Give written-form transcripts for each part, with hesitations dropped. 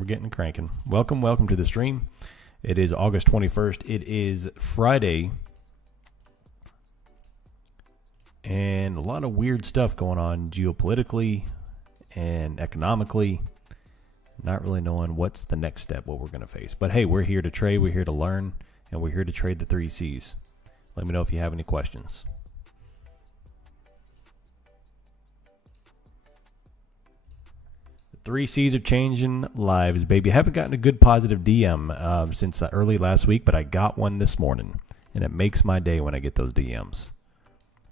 We're getting cranking. Welcome to the stream. It is August 21st. It is Friday. And a lot of weird stuff going on geopolitically and economically. Not really knowing what's the next step, what we're going to face. But hey, we're here to trade, we're here to learn, and we're here to trade the 3 C's. Let me know if you have any questions. The 3 C's are changing lives, baby. I haven't gotten a good positive DM since early last week, but I got one this morning, and it makes my day when I get those DMs.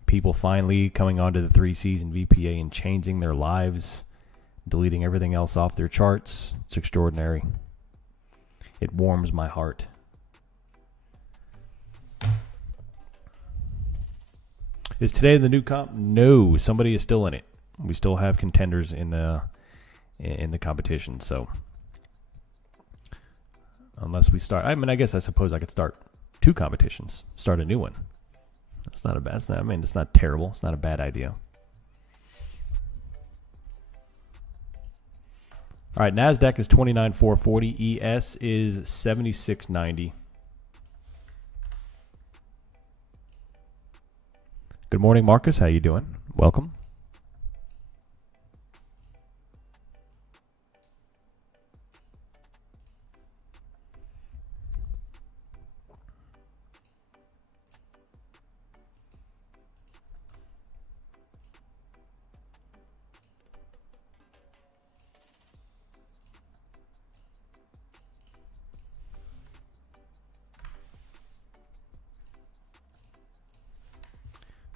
People finally coming onto the 3 C's and VPA and changing their lives, deleting everything else off their charts. It's extraordinary. It warms my heart. Is today the new comp? No, somebody is still in it. We still have contenders in the competition. So unless we start, I suppose I could start 2 competitions, start a new one. It's not a bad. It's not terrible. It's not a bad idea. All right, NASDAQ is 29,440. ES is 7690. Good morning, Marcus. How you doing? Welcome.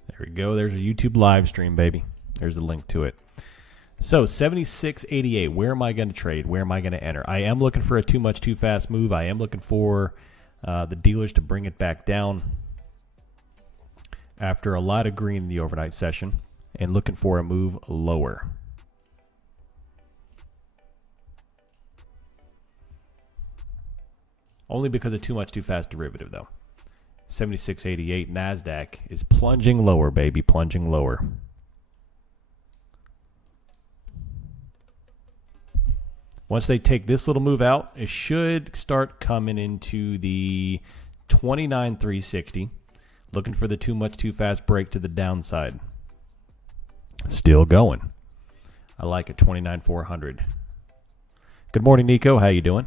There we go. There's a YouTube live stream, baby. There's a link to it. So 7688. Where am I going to trade? Where am I going to enter? I am looking for a too much, too fast move. I am looking for the dealers to bring it back down after a lot of green in the overnight session, and looking for a move lower. Only because of too much, too fast derivative, though. 7688 NASDAQ is plunging lower, baby, plunging lower. Once they take this little move out, it should start coming into the 29,360. Looking for the too much, too fast break to the downside. Still going. I like it, 29,400. Good morning, Nico. How you doing?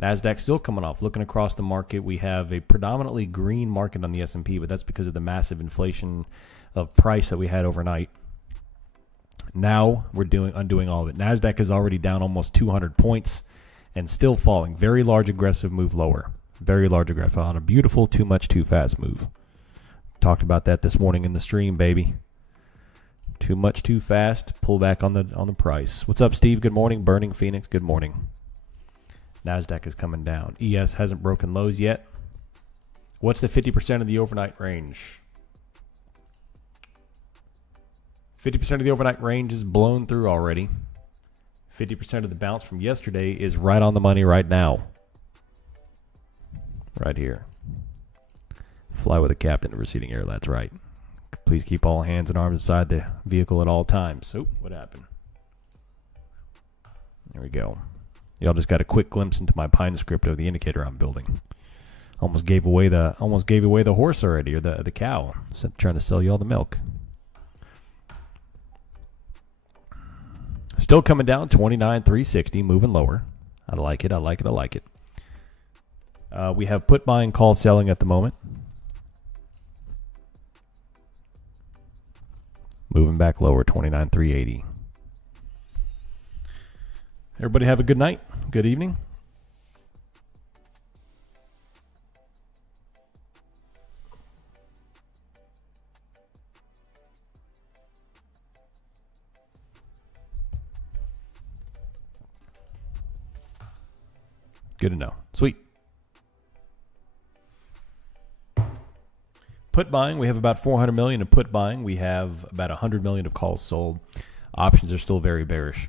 NASDAQ still coming off. Looking across the market, we have a predominantly green market on the S&P, but that's because of the massive inflation of price that we had overnight. Now we're undoing all of it. NASDAQ is already down almost 200 points and still falling. Very large aggressive move lower. Very large aggressive on a beautiful too much, too fast move. Talked about that this morning in the stream, baby. Too much, too fast. Pull back on the price. What's up, Steve? Good morning. Burning Phoenix. Good morning. NASDAQ is coming down. ES hasn't broken lows yet. What's the 50% of the overnight range? 50% of the overnight range is blown through already. 50% of the bounce from yesterday is right on the money right now. Right here. Fly with a captain in receding air. That's right. Please keep all hands and arms inside the vehicle at all times. So, what happened? There we go. Y'all just got a quick glimpse into my Pine script of the indicator I'm building. Almost gave away the horse already, or the cow. Trying to sell you all the milk. Still coming down, 29,360, moving lower. I like it. We have put buying, call selling at the moment. Moving back lower, 29,380. Everybody have a good night, good evening. Good to know. Sweet. Put buying, we have about 400 million in put buying. We have about 100 million of calls sold. Options are still very bearish.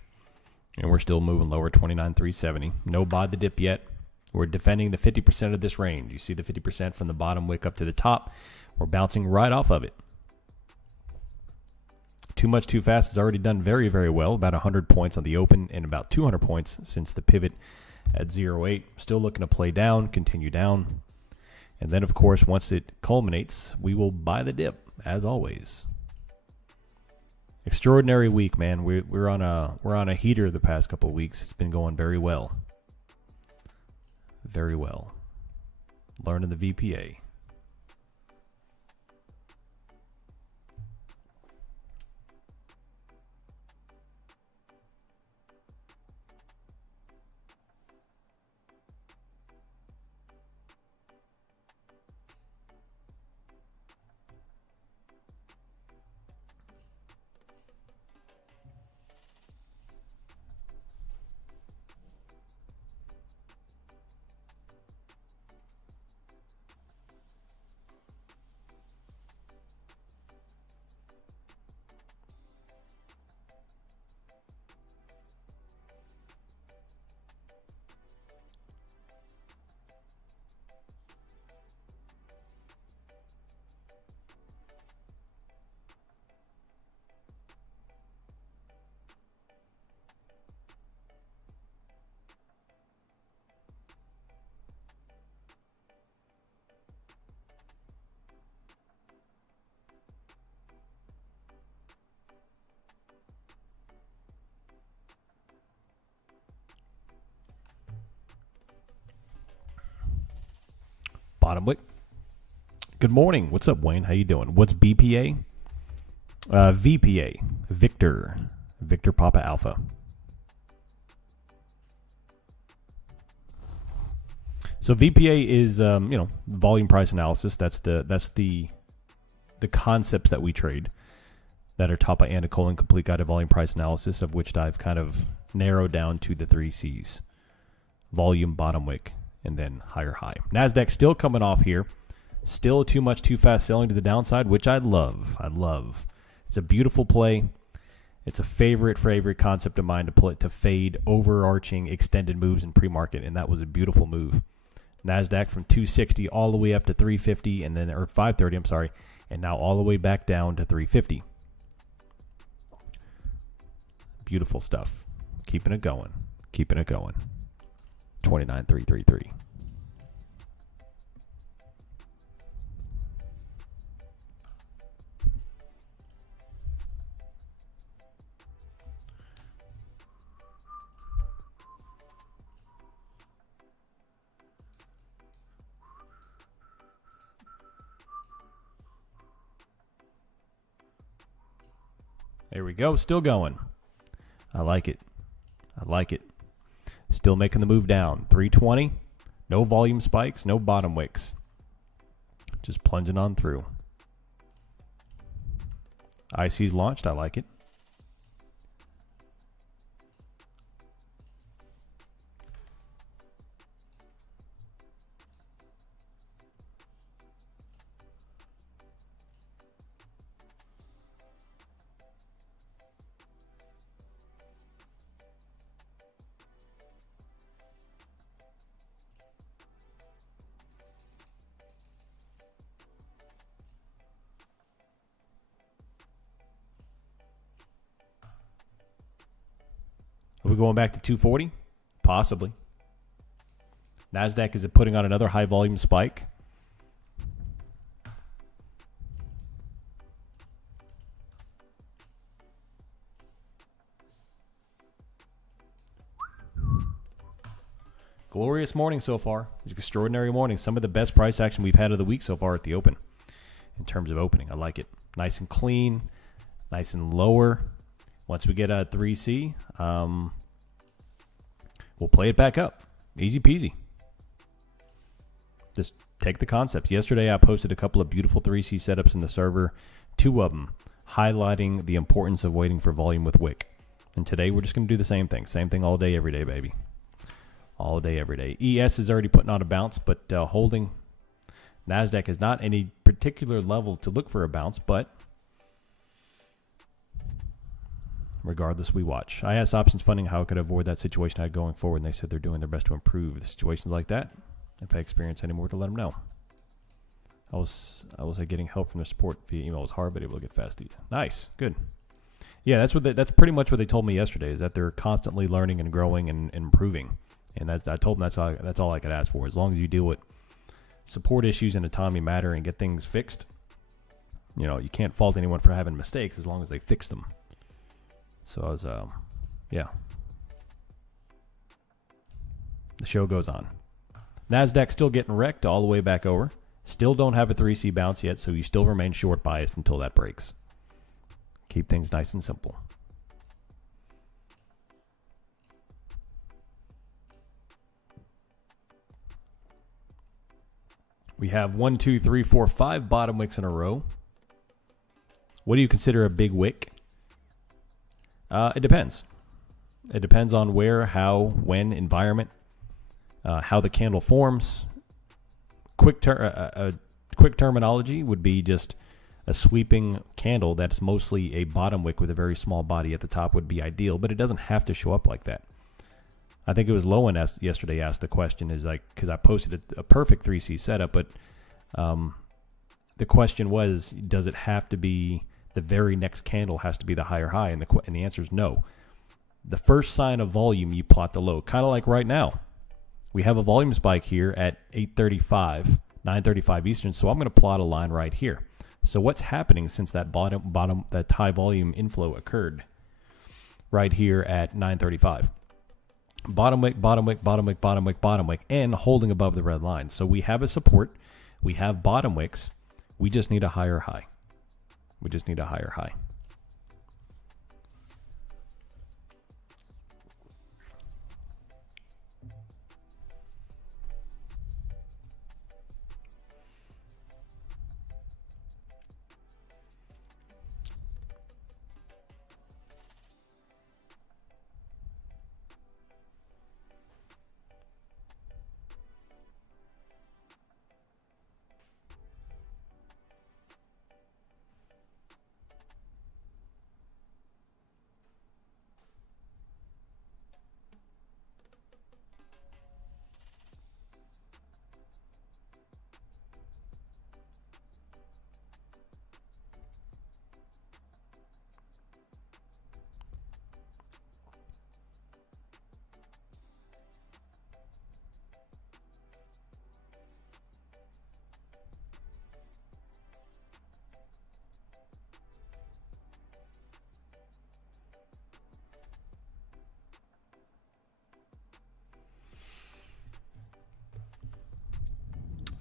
And we're still moving lower, 29,370. No bod the dip yet. We're defending the 50% of this range. You see the 50% from the bottom wick up to the top. We're bouncing right off of it. Too much, too fast has already done very, very well. About 100 points on the open and about 200 points since the pivot at 0.8. Still looking to play down, continue down. And then, of course, once it culminates, we will buy the dip, as always. Extraordinary week, man. We're on a heater the past couple of weeks. It's been going very well. Very well. Learning the VPA. Bottom wick. Good morning. What's up, Wayne? How you doing? What's BPA? VPA. Victor Papa Alpha. So VPA is volume price analysis. That's the concepts that we trade that are taught by Anna Colin, Complete Guide to Volume Price Analysis, of which I've kind of narrowed down to the 3 C's: volume, bottom wick, and then higher high. NASDAQ still coming off here. Still too much, too fast selling to the downside, which I love. It's a beautiful play. It's a favorite concept of mine to fade overarching extended moves in pre-market, and that was a beautiful move. NASDAQ from 260 all the way up to 350, or 530, I'm sorry, and now all the way back down to 350. Beautiful stuff. Keeping it going. 29,333. There we go. Still going. I like it. Still making the move down. 320. No volume spikes. No bottom wicks. Just plunging on through. IC's launched. I like it. Are we going back to 240? Possibly. NASDAQ is putting on another high volume spike. Glorious morning so far. It's an extraordinary morning. Some of the best price action we've had of the week so far at the open. In terms of opening, I like it. Nice and clean. Nice and lower. Once we get a 3C, we'll play it back up. Easy peasy. Just take the concepts. Yesterday, I posted a couple of beautiful 3C setups in the server, 2 of them highlighting the importance of waiting for volume with wick. And today, we're just going to do the same thing. Same thing all day, every day, baby. All day, every day. ES is already putting on a bounce, but holding. NASDAQ is not any particular level to look for a bounce, but regardless, we watch. I asked Options Funding how I could avoid that situation I had going forward, and they said they're doing their best to improve the situations like that. If I experience any more, to let them know. I was getting help from the support via email. It was hard, but able to get fast. Nice. Good. Yeah, that's pretty much what they told me yesterday, is that they're constantly learning and growing and improving. And I told them that's all I could ask for. As long as you deal with support issues in a timely manner and get things fixed, you can't fault anyone for having mistakes as long as they fix them. So I was, yeah. The show goes on. NASDAQ still getting wrecked all the way back over. Still don't have a 3C bounce yet, so you still remain short biased until that breaks. Keep things nice and simple. We have 1, 2, 3, 4, 5 bottom wicks in a row. What do you consider a big wick? It depends. It depends on where, how, when, environment, how the candle forms. Quick terminology would be just a sweeping candle that's mostly a bottom wick with a very small body at the top would be ideal, but it doesn't have to show up like that. I think it was Lowen yesterday asked the question, is like, because I posted a perfect 3C setup, but the question was, does it have to be the very next candle has to be the higher high? And the answer is no. The first sign of volume, you plot the low. Kind of like right now. We have a volume spike here at 8:35, 9:35 Eastern, so I'm going to plot a line right here. So what's happening since that that high volume inflow occurred right here at 9:35? Bottom wick, bottom wick, bottom wick, bottom wick, bottom wick, and holding above the red line. So we have a support. We have bottom wicks. We just need a higher high. We just need a higher high.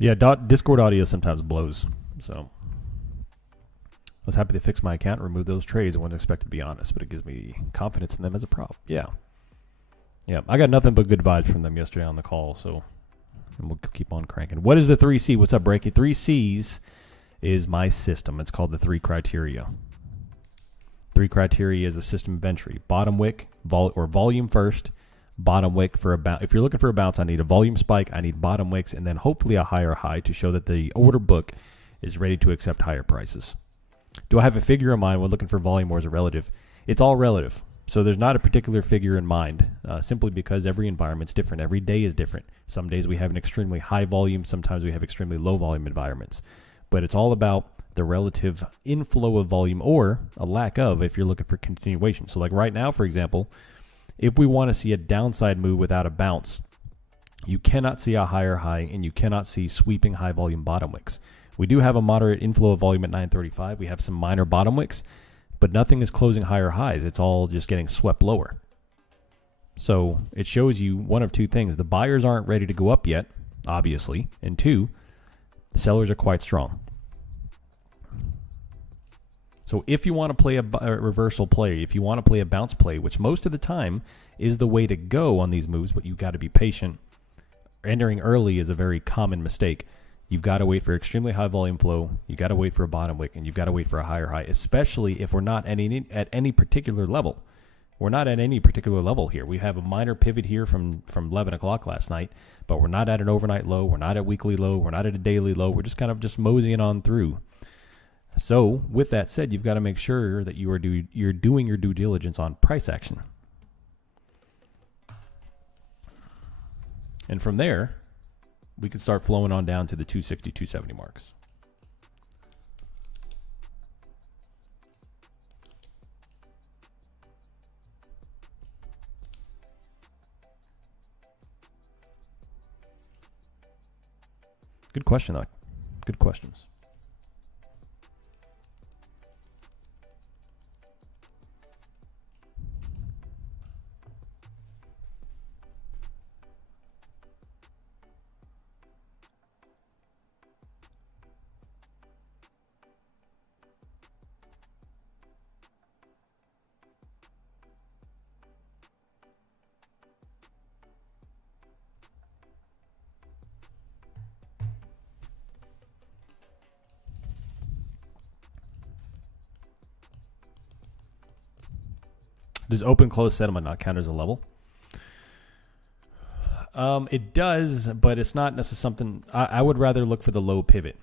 Yeah, Discord audio sometimes blows. So I was happy to fix my account and remove those trades. I wasn't expected to be honest, but it gives me confidence in them as a prop. Yeah. Yeah, I got nothing but good vibes from them yesterday on the call, so we'll keep on cranking. What is the 3C? What's up, Breaky? 3Cs is my system. It's called the 3 criteria. 3 criteria is a system of entry. Bottom wick, volume first. Bottom wick for a bounce. If you're looking for a bounce, I need a volume spike, I need bottom wicks, and then hopefully a higher high to show that the order book is ready to accept higher prices. Do I have a figure in mind when looking for volume, or is it relative? It's all relative. So there's not a particular figure in mind, simply because every environment's different. Every day is different. Some days we have an extremely high volume. Sometimes we have extremely low volume environments. But it's all about the relative inflow of volume, or a lack of, if you're looking for continuation. So like right now, for example, if we want to see a downside move without a bounce, you cannot see a higher high and you cannot see sweeping high volume bottom wicks. We do have a moderate inflow of volume at 935. We have some minor bottom wicks, but nothing is closing higher highs. It's all just getting swept lower. So it shows you one of two things. The buyers aren't ready to go up yet, obviously. And two, the sellers are quite strong. So if you want to play a reversal play, if you want to play a bounce play, which most of the time is the way to go on these moves, but you've got to be patient. Entering early is a very common mistake. You've got to wait for extremely high volume flow. You've got to wait for a bottom wick, and you've got to wait for a higher high, especially if we're not at any particular level. We're not at any particular level here. We have a minor pivot here from 11 o'clock last night, but we're not at an overnight low. We're not at weekly low. We're not at a daily low. We're just kind of just moseying on through. So with that said, you've got to make sure that you're doing your due diligence on price action. And from there, we can start flowing on down to the 260, 270 marks. Good question, though. Good questions. Does open close settlement not count as a level? It does, but it's not necessarily something. I would rather look for the low pivot.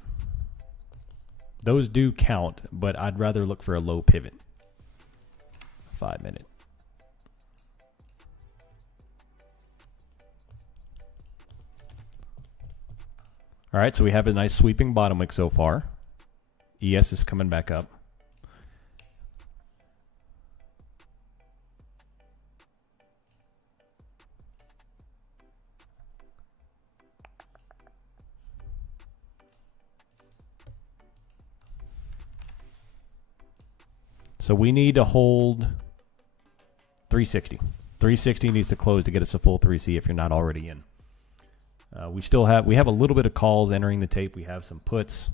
Those do count, but I'd rather look for a low pivot. 5 minute. All right, so we have a nice sweeping bottom wick so far. ES is coming back up. So we need to hold 360. 360 needs to close to get us a full 3C if you're not already in. We have a little bit of calls entering the tape. We have some puts.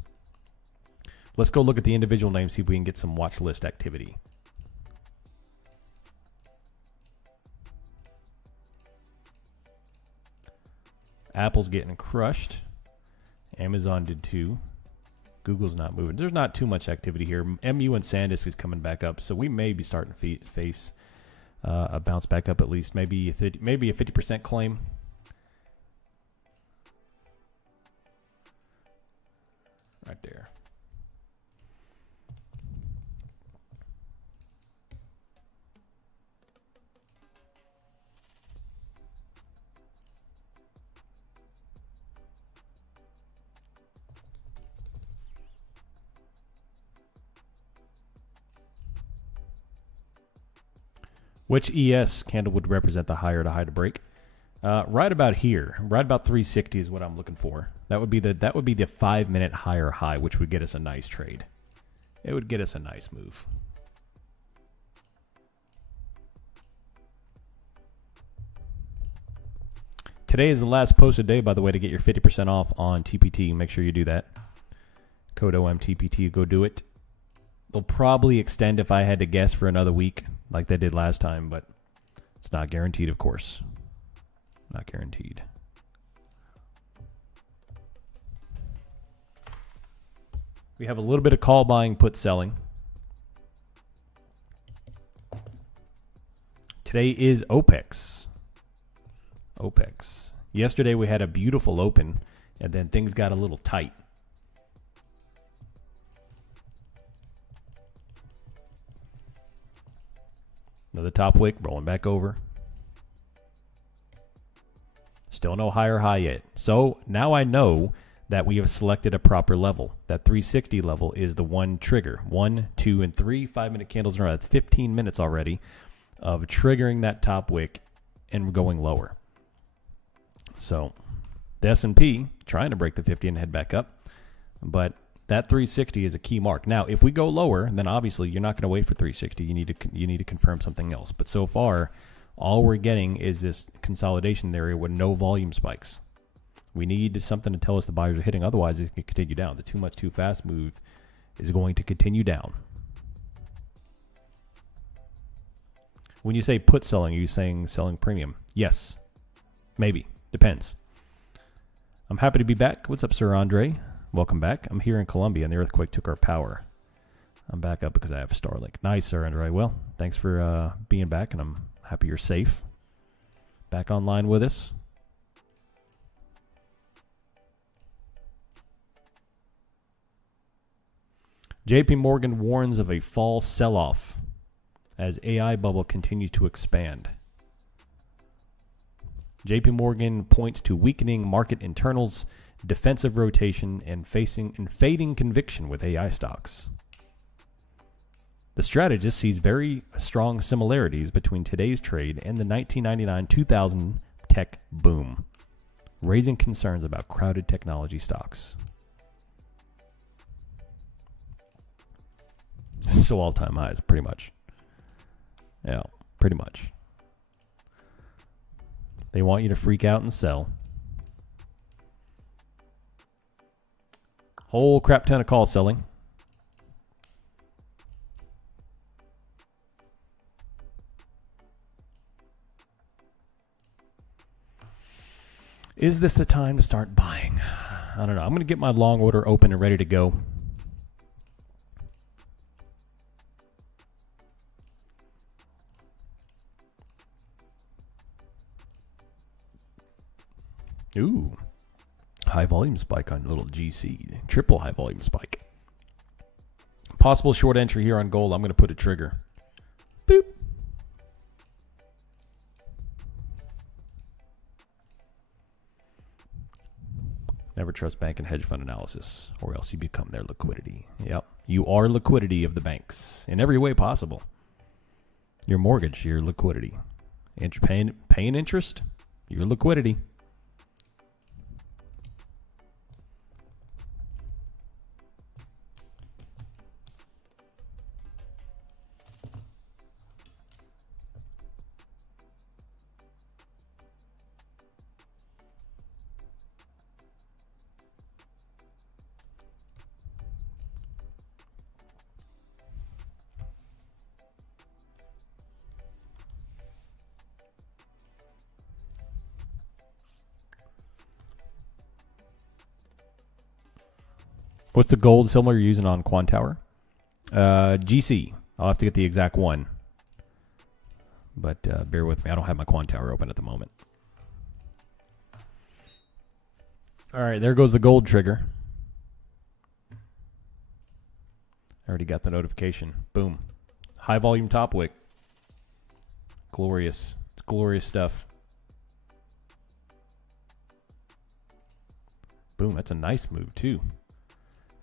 Let's go look at the individual names, see if we can get some watch list activity. Apple's getting crushed. Amazon did too. Google's not moving. There's not too much activity here. MU and SanDisk is coming back up, so we may be starting to face a bounce back up at least. Maybe a 50% claim. Right there. Which ES candle would represent the higher to high to break? Right about here, right about 360 is what I'm looking for. That would be the 5 minute higher high, which would get us a nice trade. It would get us a nice move. Today is the last posted day, by the way, to get your 50% off on TPT. Make sure you do that. Code OMTPT, go do it. They'll probably extend if I had to guess for another week like they did last time, but it's not guaranteed, of course. Not guaranteed. We have a little bit of call buying, put selling. Today is OPEX. OPEX. Yesterday we had a beautiful open, and then things got a little tight. Another top wick, rolling back over. Still no higher high yet. So now I know that we have selected a proper level. That 360 level is the one trigger. 1, 2, and 3 5-minute candles in a row. That's 15 minutes already of triggering that top wick and going lower. So the S&P trying to break the 50 and head back up. But that 360 is a key mark. Now, if we go lower, then obviously you're not going to wait for 360. You need to confirm something else. But so far, all we're getting is this consolidation area with no volume spikes. We need something to tell us the buyers are hitting. Otherwise, it can continue down. The too much, too fast move is going to continue down. When you say put selling, are you saying selling premium? Yes. Maybe. Depends. I'm happy to be back. What's up, Sir Andre? Welcome back. I'm here in Colombia, and the earthquake took our power. I'm back up because I have Starlink. Nice, Sir Andre. Well, thanks for being back, and I'm happy you're safe. Back online with us. JP Morgan warns of a fall sell-off as AI bubble continues to expand. JP Morgan points to weakening market internals, defensive rotation, and fading conviction with AI stocks. The strategist sees very strong similarities between today's trade and the 1999-2000 tech boom. raising concerns about crowded technology stocks. So all-time highs, pretty much. Yeah, pretty much. They want you to freak out and sell. Whole crap ton of call selling. Is this the time to start buying? I don't know. I'm going to get my long order open and ready to go. Ooh. High volume spike on little GC. Triple high volume spike. Possible short entry here on gold. I'm going to put a trigger. Boop. Never trust bank and hedge fund analysis, or else you become their liquidity. Yep. You are liquidity of the banks in every way possible. Your mortgage, your liquidity. Paying interest, your liquidity. What's the gold symbol you're using on Quantower? GC. I'll have to get the exact one. But bear with me. I don't have my Quantower open at the moment. All right, there goes the gold trigger. I already got the notification. Boom. High volume top wick. Glorious. It's glorious stuff. Boom. That's a nice move, too.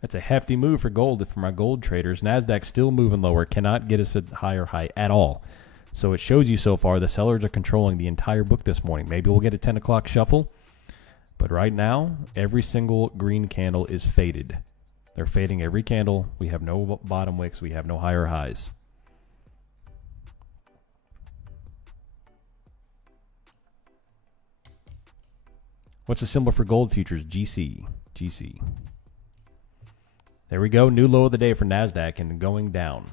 That's a hefty move for gold for my gold traders. NASDAQ still moving lower. Cannot get us a higher high at all. So it shows you so far the sellers are controlling the entire book this morning. Maybe we'll get a 10 o'clock shuffle. But right now, every single green candle is faded. They're fading every candle. We have no bottom wicks. We have no higher highs. What's the symbol for gold futures? GC. GC. There we go. New low of the day for NASDAQ and going down.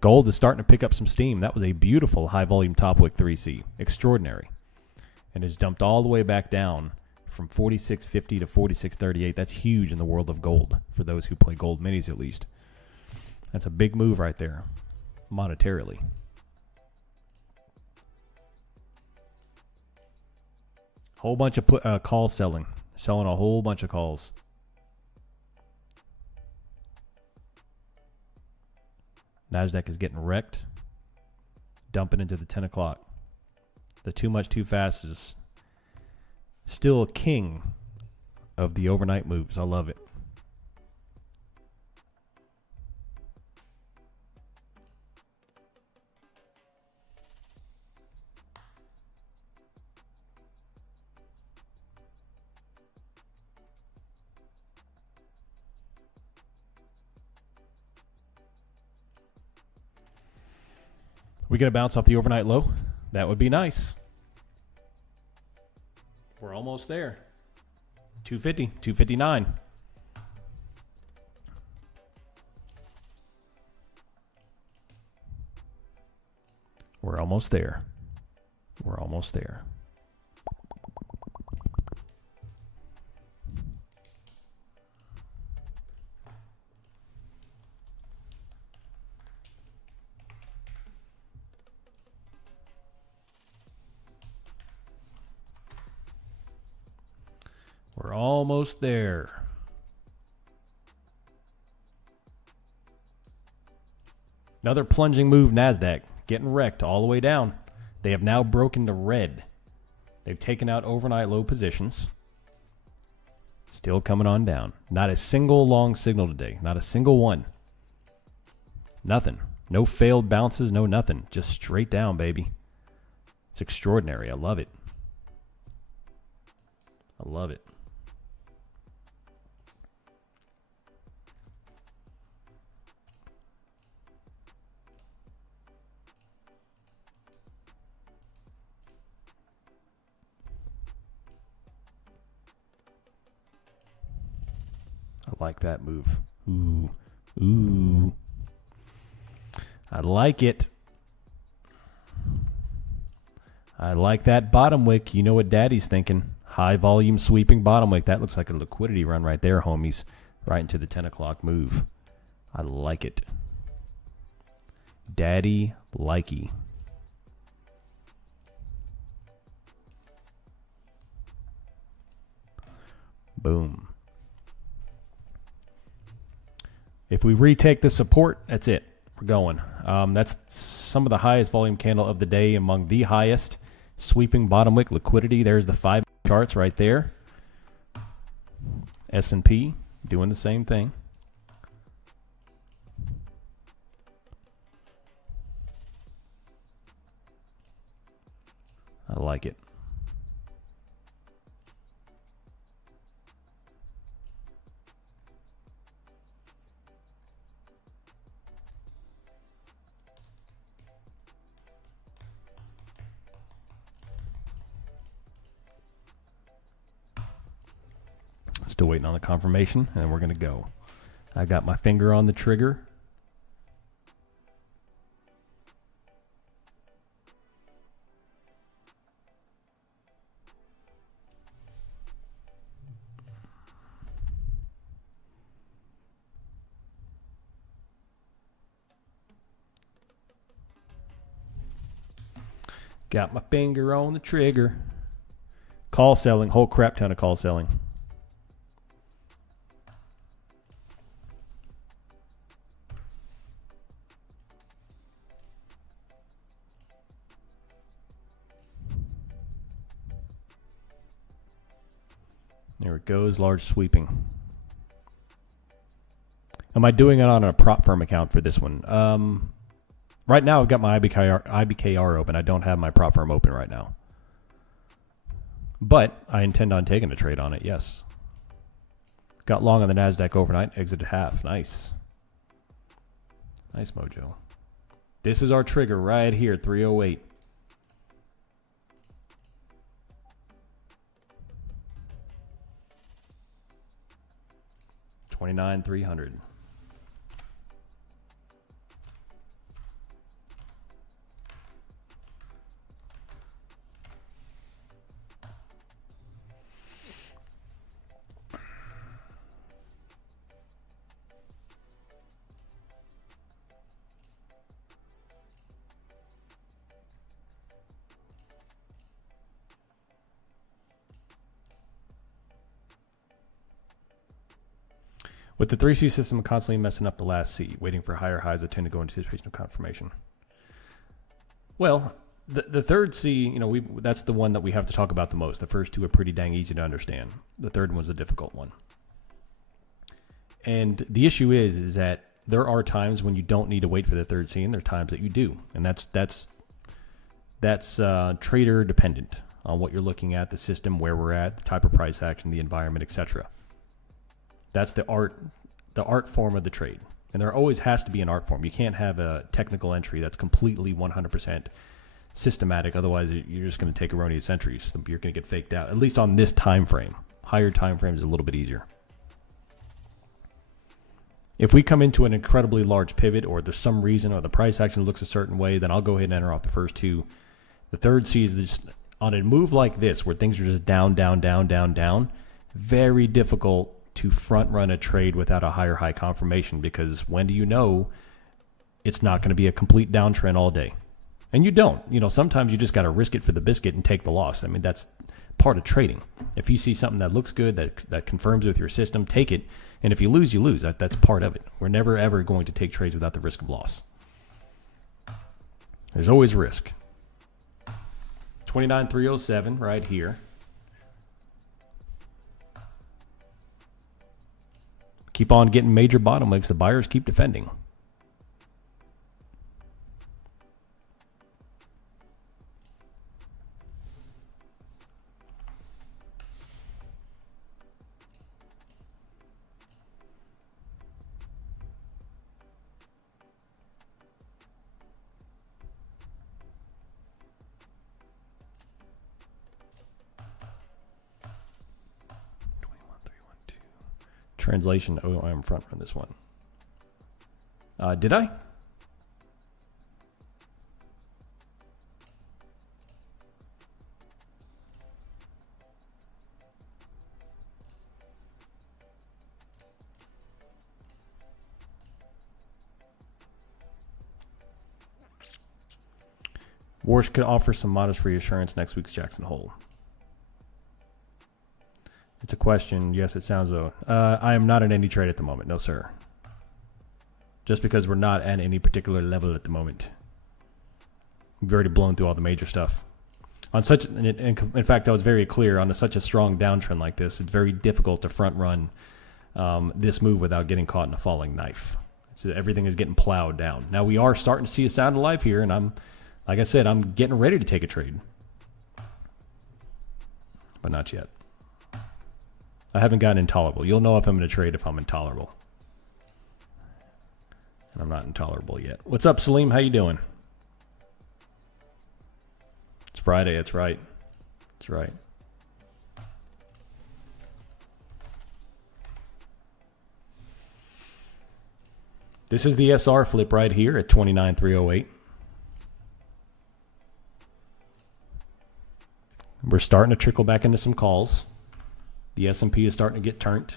Gold is starting to pick up some steam. That was a beautiful high volume top wick 3C. Extraordinary. And it's dumped all the way back down from 46.50 to 46.38. That's huge in the world of gold for those who play gold minis at least. That's a big move right there. Monetarily. Whole bunch of call selling a whole bunch of calls. NASDAQ is getting wrecked, dumping into the 10 o'clock. The too much too fast is still a king of the overnight moves. I love it. We going to bounce off the overnight low? That would be nice. We're almost there. 250, 259. We're almost there. We're almost there. We're almost there. Another plunging move, NASDAQ. Getting wrecked all the way down. They have now broken the red. They've taken out overnight low positions. Still coming on down. Not a single long signal today. Not a single one. Nothing. No failed bounces, no nothing. Just straight down, baby. It's extraordinary. I love it. I love it. I like that move. Ooh. Ooh. I like it. I like that bottom wick. You know what daddy's thinking. High volume sweeping bottom wick. That looks like a liquidity run right there, homies. Right into the 10 o'clock move. I like it. Daddy likey. Boom. If we retake the support, that's it. We're going. That's some of the highest volume candle of the day, among the highest. Sweeping bottom wick liquidity. There's the 5 charts right there. S&P doing the same thing. I like it. Still waiting on the confirmation, and we're going to go. I got my finger on the trigger. Got my finger on the trigger. Call selling, whole crap ton of call selling. There it goes, large sweeping. Am I doing it on a prop firm account for this one? Right now I've got my IBKR open. I don't have my prop firm open right now. But I intend on taking a trade on it, yes. Got long on the NASDAQ overnight, exited half. Nice. Nice mojo. This is our trigger right here, 308. $29,300. With the 3C system constantly messing up the last C, waiting for higher highs that tend to go into anticipation of confirmation. Well, the third C, you know, that's the one that we have to talk about the most. The first two are pretty dang easy to understand. The third one's a difficult one. And the issue is that there are times when you don't need to wait for the third C, and there are times that you do. And that's trader dependent on what you're looking at, the system, where we're at, the type of price action, the environment, etc. That's the art form of the trade. And there always has to be an art form. You can't have a technical entry that's completely 100% systematic. Otherwise, you're just going to take erroneous entries. You're going to get faked out, at least on this time frame. Higher time frame is a little bit easier. If we come into an incredibly large pivot, or there's some reason, or the price action looks a certain way, then I'll go ahead and enter off the first two. The third C is just on a move like this, where things are just down, down, down, down, down. Very difficult to front run a trade without a higher high confirmation, because when do you know it's not going to be a complete downtrend all day? And you don't. You know, sometimes you just got to risk it for the biscuit and take the loss. I mean, that's part of trading. If you see something that looks good, that confirms with your system, take it. And if you lose, you lose. That's part of it. We're never, ever going to take trades without the risk of loss. There's always risk. 29,307 right here. keep on getting major bottom wicks. The buyers keep defending. Translation. Oh, I'm front run this one. Did I? Warsh could offer some modest reassurance next week's Jackson Hole. It's a question. Yes, it sounds though. I am not in any trade at the moment. No, sir. Just because we're not at any particular level at the moment. We've already blown through all the major stuff. On such, in fact, I was very clear on such a strong downtrend like this. It's very difficult to front run this move without getting caught in a falling knife. So everything is getting plowed down. Now we are starting to see a sound of life here, and like I said, I'm getting ready to take a trade, but not yet. I haven't gotten intolerable. You'll know if I'm going to trade if I'm intolerable. And I'm not intolerable yet. What's up, Salim? How you doing? It's Friday. That's right. That's right. This is the SR flip right here at 29,308. We're starting to trickle back into some calls. The S&P is starting to get turned.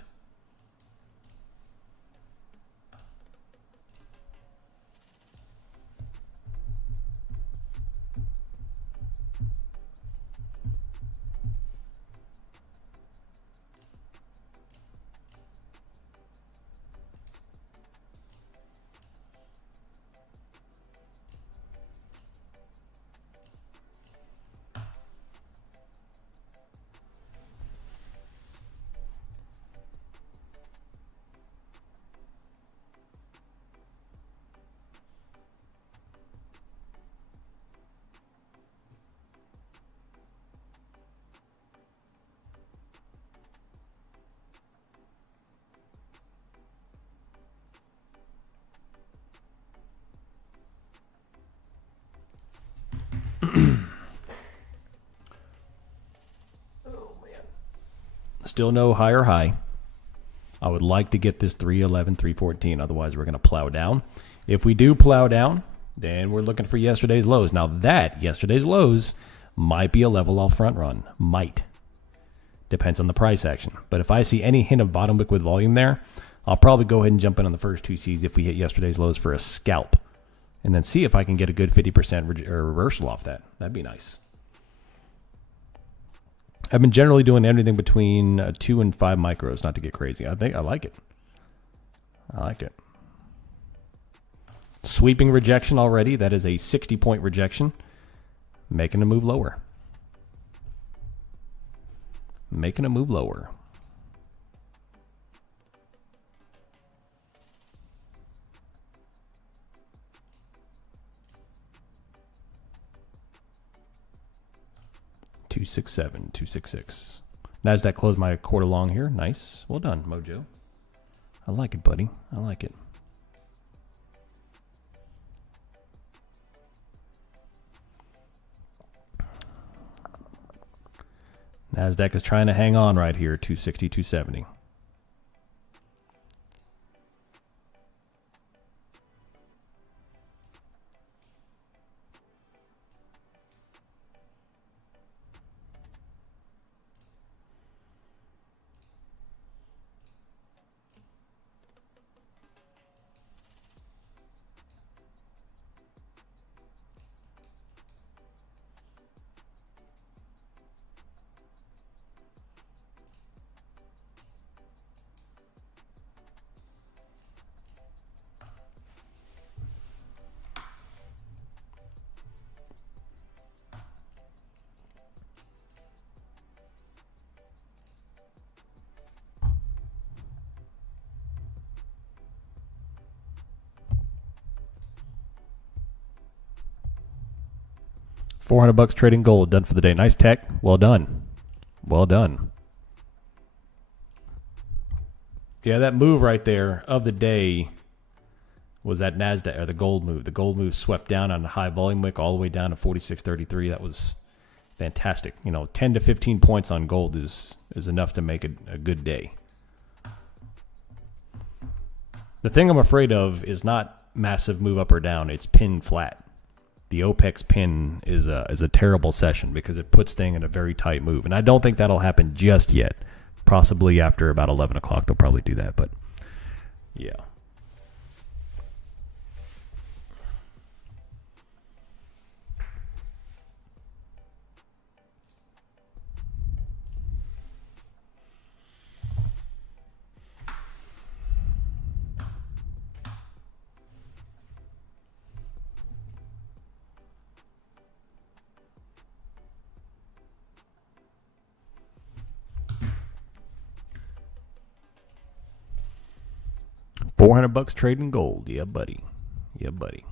Still no higher high. I would like to get this 311, 314. Otherwise, we're going to plow down. If we do plow down, then we're looking for yesterday's lows. Now that yesterday's lows might be a level I'll front run. Might. Depends on the price action. But if I see any hint of bottom wick with volume there, I'll probably go ahead and jump in on the first two Cs if we hit yesterday's lows for a scalp. And then see if I can get a good 50% reversal off that. That'd be nice. I've been generally doing everything between 2 and 5 micros, not to get crazy. I think I like it. I like it. Sweeping rejection already. That is a 60-point rejection. Making a move lower. Making a move lower. $267, $266. NASDAQ closed my quarter long here. Nice. Well done, Mojo. I like it, buddy. I like it. NASDAQ is trying to hang on right here, 260, 270. $400 trading gold. Done for the day. Nice tech. Well done. Well done. Yeah, that move right there of the day was that NASDAQ, or the gold move. The gold move swept down on the high volume wick all the way down to 46.33. That was fantastic. 10 to 15 points on gold is enough to make a good day. The thing I'm afraid of is not massive move up or down. It's pin flat. The OPEX pin is a terrible session because it puts things in a very tight move. And I don't think that'll happen just yet. Possibly after about 11 o'clock, they'll probably do that. But, yeah. $400 trading gold. Yeah, buddy. Yeah, buddy.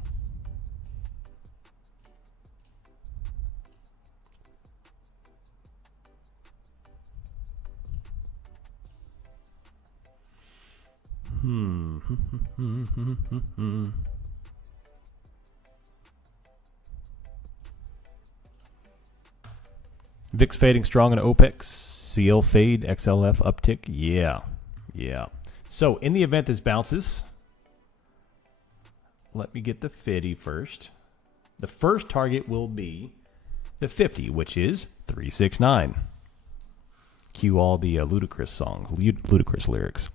VIX fading strong in OPEX. CL fade. XLF uptick. Yeah. Yeah. So, in the event this bounces, let me get the 50 first. The first target will be the 50, which is 369. Cue all the ludicrous songs, ludicrous lyrics.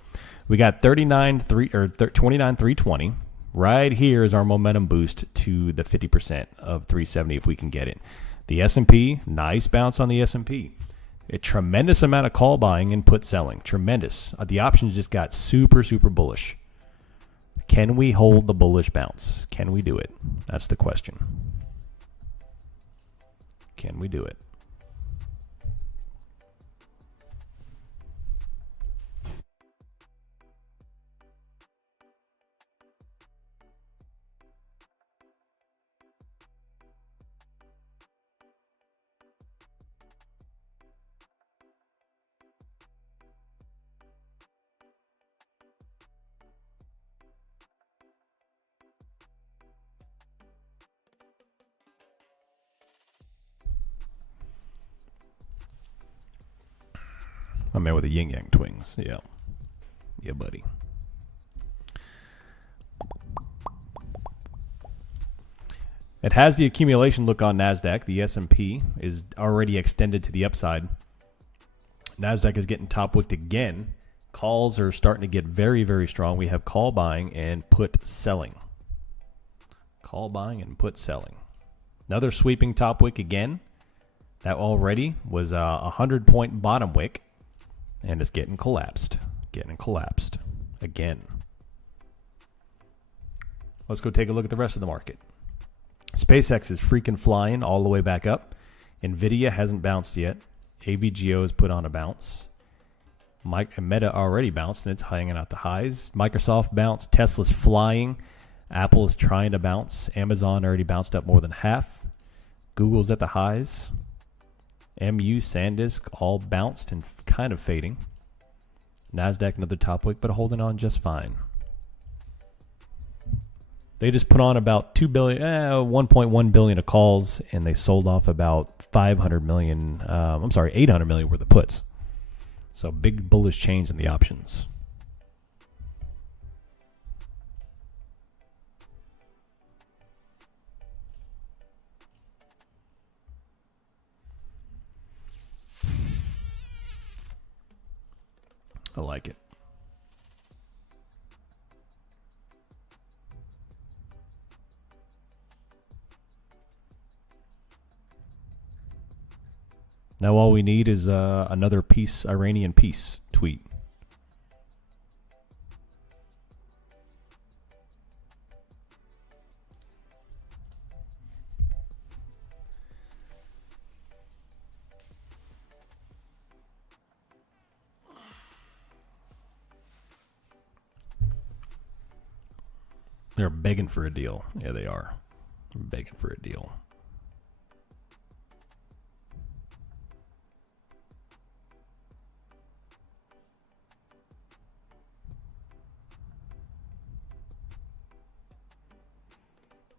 We got 29,320. Right here is our momentum boost to the 50% of 370 if we can get it. The S&P, nice bounce on the S&P. A tremendous amount of call buying and put selling. Tremendous. The options just got super, super bullish. Can we hold the bullish bounce? Can we do it? That's the question. Can we do it? My man with the yin yang twins. Yeah. Yeah, buddy. It has the accumulation look on NASDAQ. The S&P is already extended to the upside. NASDAQ is getting top wicked again. Calls are starting to get very, very strong. We have call buying and put selling. Call buying and put selling. Another sweeping top wick again. That already was a 100-point bottom wick. And it's getting collapsed. Getting collapsed. Again. Let's go take a look at the rest of the market. SpaceX is freaking flying all the way back up. NVIDIA hasn't bounced yet. AVGO has put on a bounce. Meta already bounced, and it's hanging out the highs. Microsoft bounced. Tesla's flying. Apple is trying to bounce. Amazon already bounced up more than half. Google's at the highs. MU, SanDisk, all bounced and kind of fading. NASDAQ, another top wick, but holding on just fine. They just put on about 1.1 billion of calls, and they sold off about 800 million worth of puts. So big bullish change in the options. I like it. Now all we need is another Iranian peace tweet. They're begging for a deal. Yeah, they are. Begging for a deal.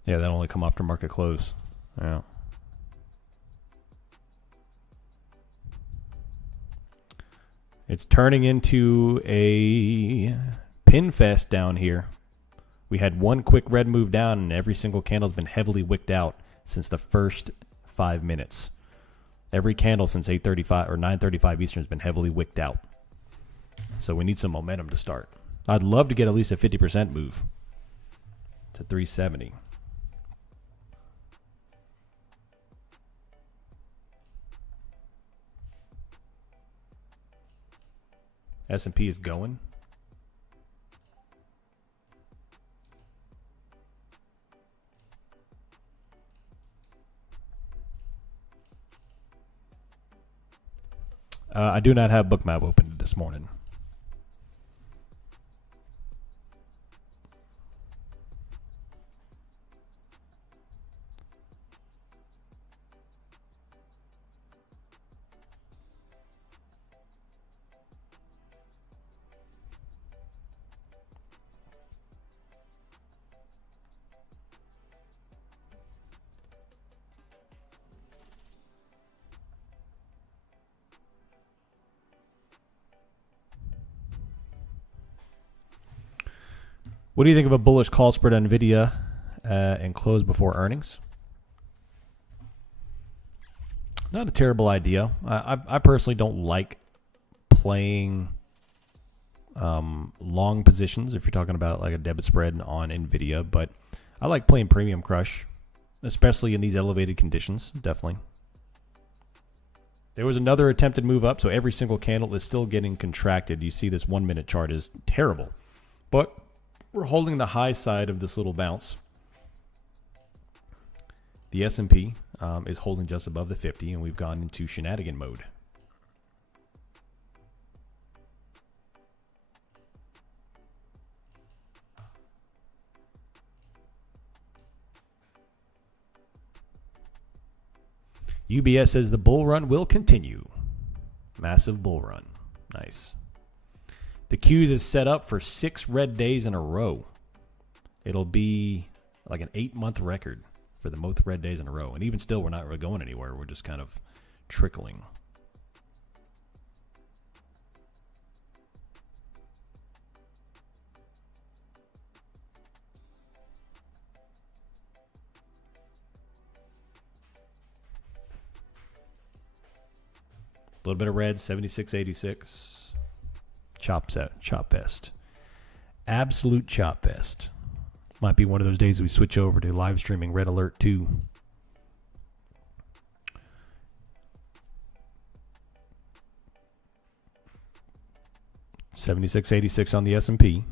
Yeah, that only come after market close. Yeah. It's turning into a pin fest down here. We had one quick red move down, and every single candle's been heavily wicked out since the first 5 minutes. Every candle since 8:35 or 9:35 Eastern has been heavily wicked out. So we need some momentum to start. I'd love to get at least a 50% move to 370. S&P is going. I do not have Bookmap open this morning. What do you think of a bullish call spread on NVIDIA and close before earnings? Not a terrible idea. I personally don't like playing long positions if you're talking about like a debit spread on NVIDIA, but I like playing premium crush, especially in these elevated conditions, definitely. There was another attempted move up, so every single candle is still getting contracted. You see this 1 minute chart is terrible, but we're holding the high side of this little bounce. The S&P is holding just above the 50, and we've gone into shenanigan mode. UBS says the bull run will continue. Massive bull run. Nice. The Qs is set up for 6 red days in a row. It'll be like an 8-month record for the most red days in a row. And even still, we're not really going anywhere. We're just kind of trickling. A little bit of red, 76.86. Chop fest. Absolute chop fest. Might be one of those days we switch over to live streaming Red Alert 2. $76.86 on the S&P.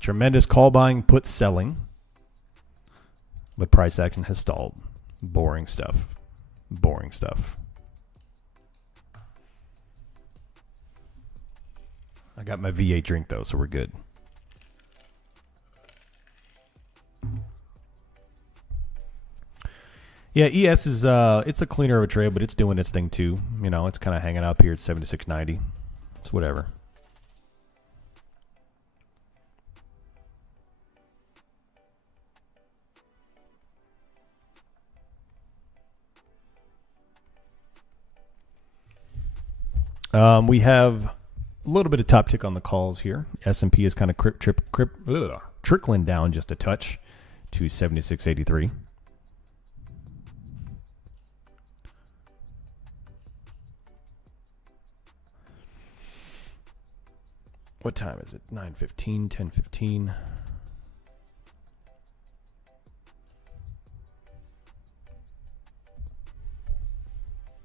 Tremendous call buying, put selling. But price action has stalled. Boring stuff. Boring stuff. I got my V8 drink, though, so we're good. Yeah, ES is it's a cleaner of a trade, but it's doing its thing, too. You know, it's kind of hanging up here at 76.90. It's whatever. We have a little bit of top tick on the calls here. S&P is kind of trickling down just a touch to 76.83. What time is it? 9:15, 10:15.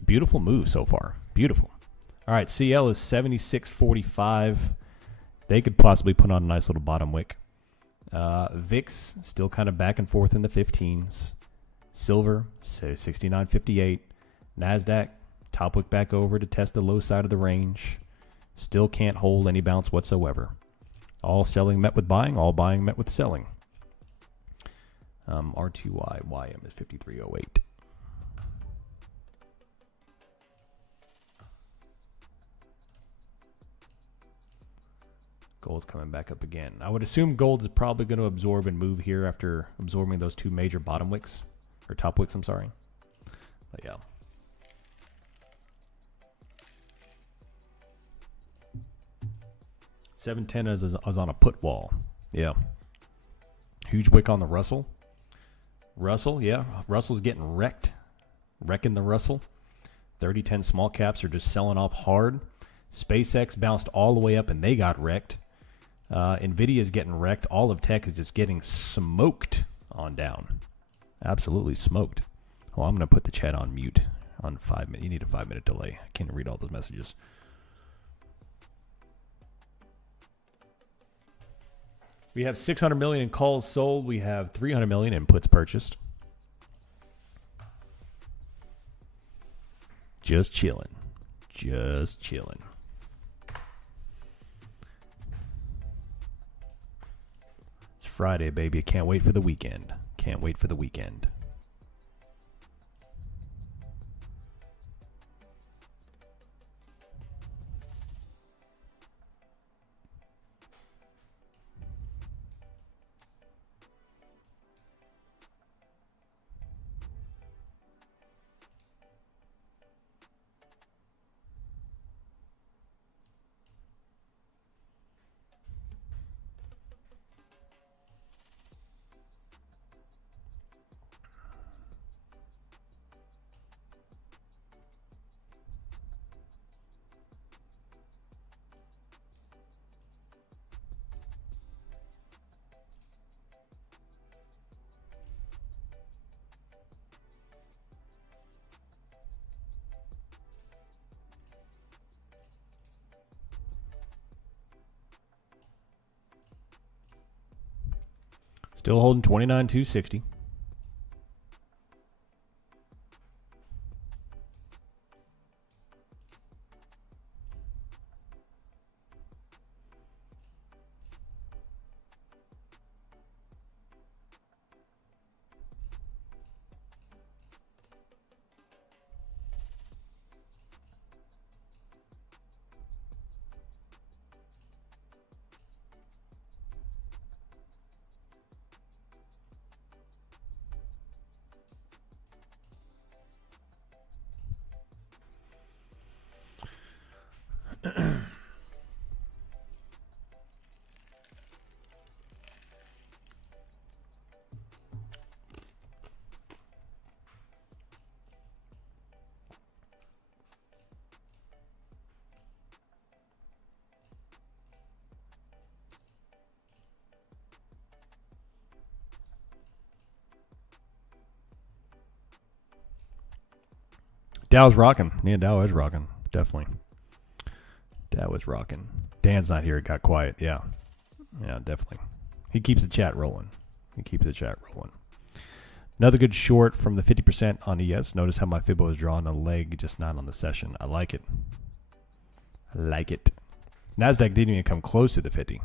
Beautiful move so far. Beautiful. All right, CL is 76.45. They could possibly put on a nice little bottom wick. VIX still kind of back and forth in the 15s. Silver, 69.58. NASDAQ, top wick back over to test the low side of the range. Still can't hold any bounce whatsoever. All selling met with buying, all buying met with selling. R2Y, YM is 53.08. Gold's coming back up again. I would assume gold is probably going to absorb and move here after absorbing those two major bottom wicks. Or top wicks, I'm sorry. But yeah. $710 is on a put wall. Yeah. Huge wick on the Russell. Russell, yeah. Russell's getting wrecked. Wrecking the Russell. 30-10 small caps are just selling off hard. SpaceX bounced all the way up and they got wrecked. NVIDIA is getting wrecked. All of tech is just getting smoked on down. Absolutely smoked. Oh, I'm going to put the chat on mute on 5 minutes. You need a 5-minute delay. I can't read all those messages. We have 600 million in calls sold. We have 300 million in puts purchased. Just chilling. Just chilling. It's Friday, baby. I can't wait for the weekend. Can't wait for the weekend. Still holding 29,260. Dow's rocking. Yeah, Dow is rocking. Definitely. Dow is rocking. Dan's not here. It got quiet. Yeah. Yeah, definitely. He keeps the chat rolling. Another good short from the 50% on ES. Notice how my Fibbo is drawn a leg, just not on the session. I like it. NASDAQ didn't even come close to the 50.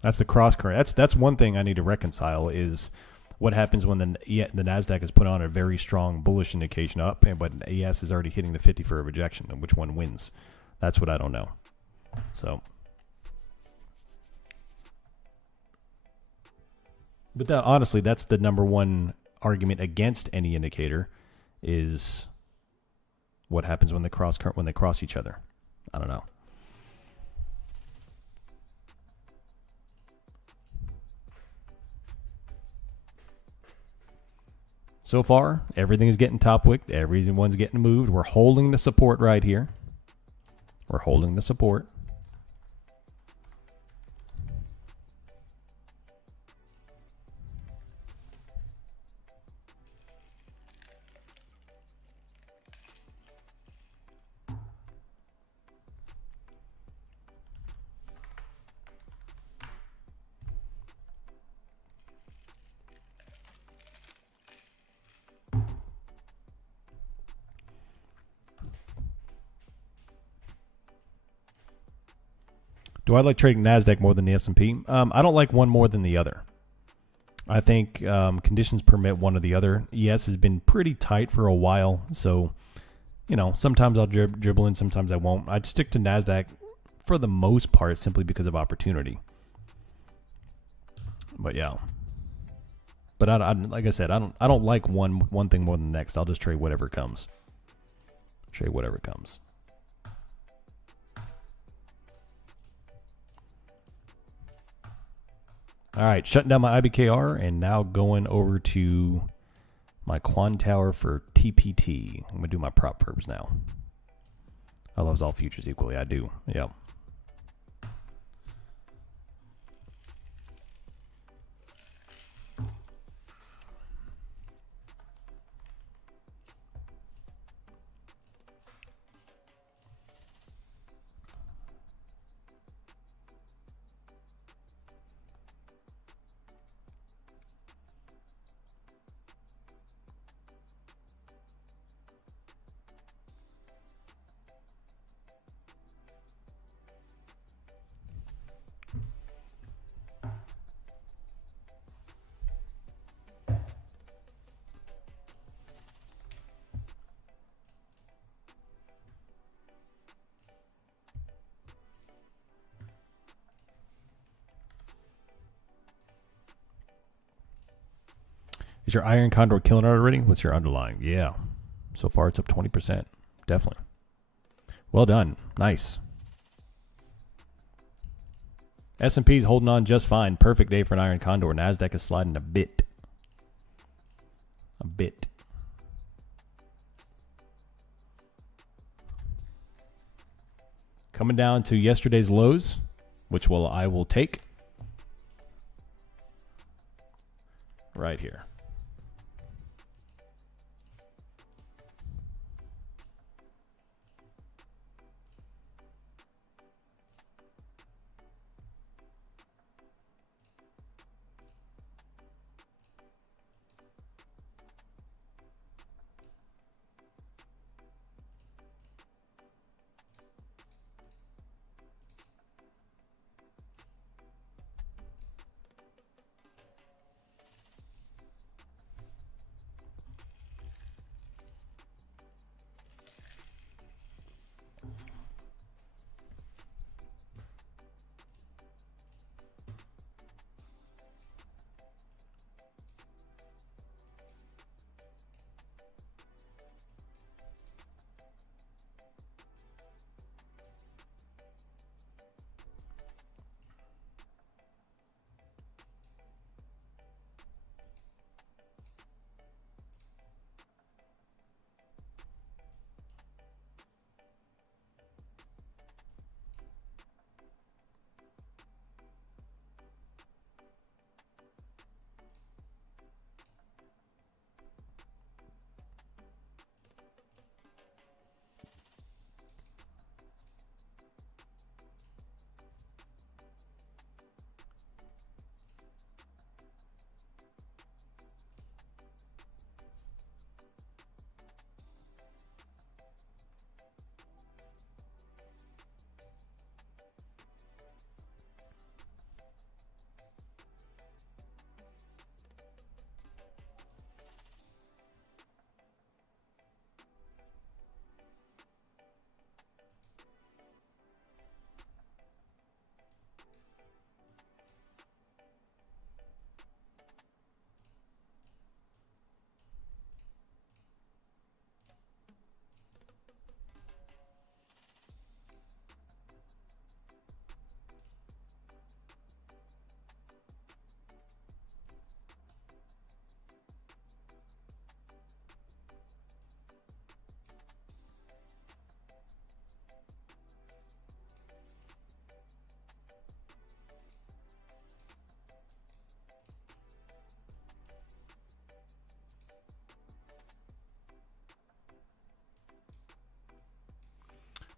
That's the cross current. That's one thing I need to reconcile is what happens when the NASDAQ is put on a very strong bullish indication up, but ES is already hitting the 50 for a rejection, and which one wins? That's what I don't know. So, but that, honestly, that's the number one argument against any indicator is what happens when they cross each other. I don't know. So far, everything is getting top wicked. Everyone's getting moved. We're holding the support right here. We're holding the support. Do I like trading NASDAQ more than the S&P? I don't like one more than the other. I think conditions permit one or the other. ES has been pretty tight for a while, so You know, sometimes I'll dribble in, sometimes I won't. I'd stick to NASDAQ for the most part simply because of opportunity. But yeah. But I like I said, I don't like one thing more than the next. I'll just trade whatever comes. Trade whatever comes. All right, shutting down my IBKR and now going over to my Quan Tower for TPT. I'm going to do my prop verbs now. I love all futures equally. I do. Yep. Is your Iron Condor killing it already? What's your underlying? Yeah. So far, it's up 20%. Definitely. Well done. Nice. S&P's holding on just fine. Perfect day for an Iron Condor. NASDAQ is sliding a bit. A bit. Coming down to yesterday's lows, which I will take. Right here.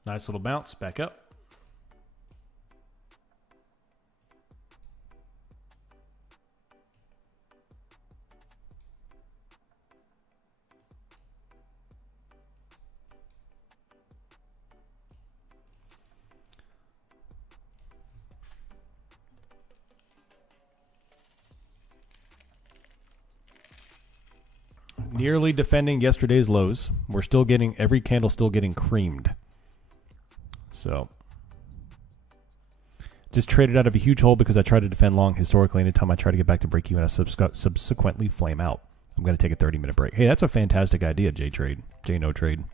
Nice little bounce. Back up. nearly defending yesterday's lows. We're still getting, every candle still getting creamed. So just traded out of a huge hole because I tried to defend long historically. Anytime I try to get back to break even, I subsequently flame out. I'm going to take a 30-minute break. Hey, that's a fantastic idea, J-Trade, J-No-Trade.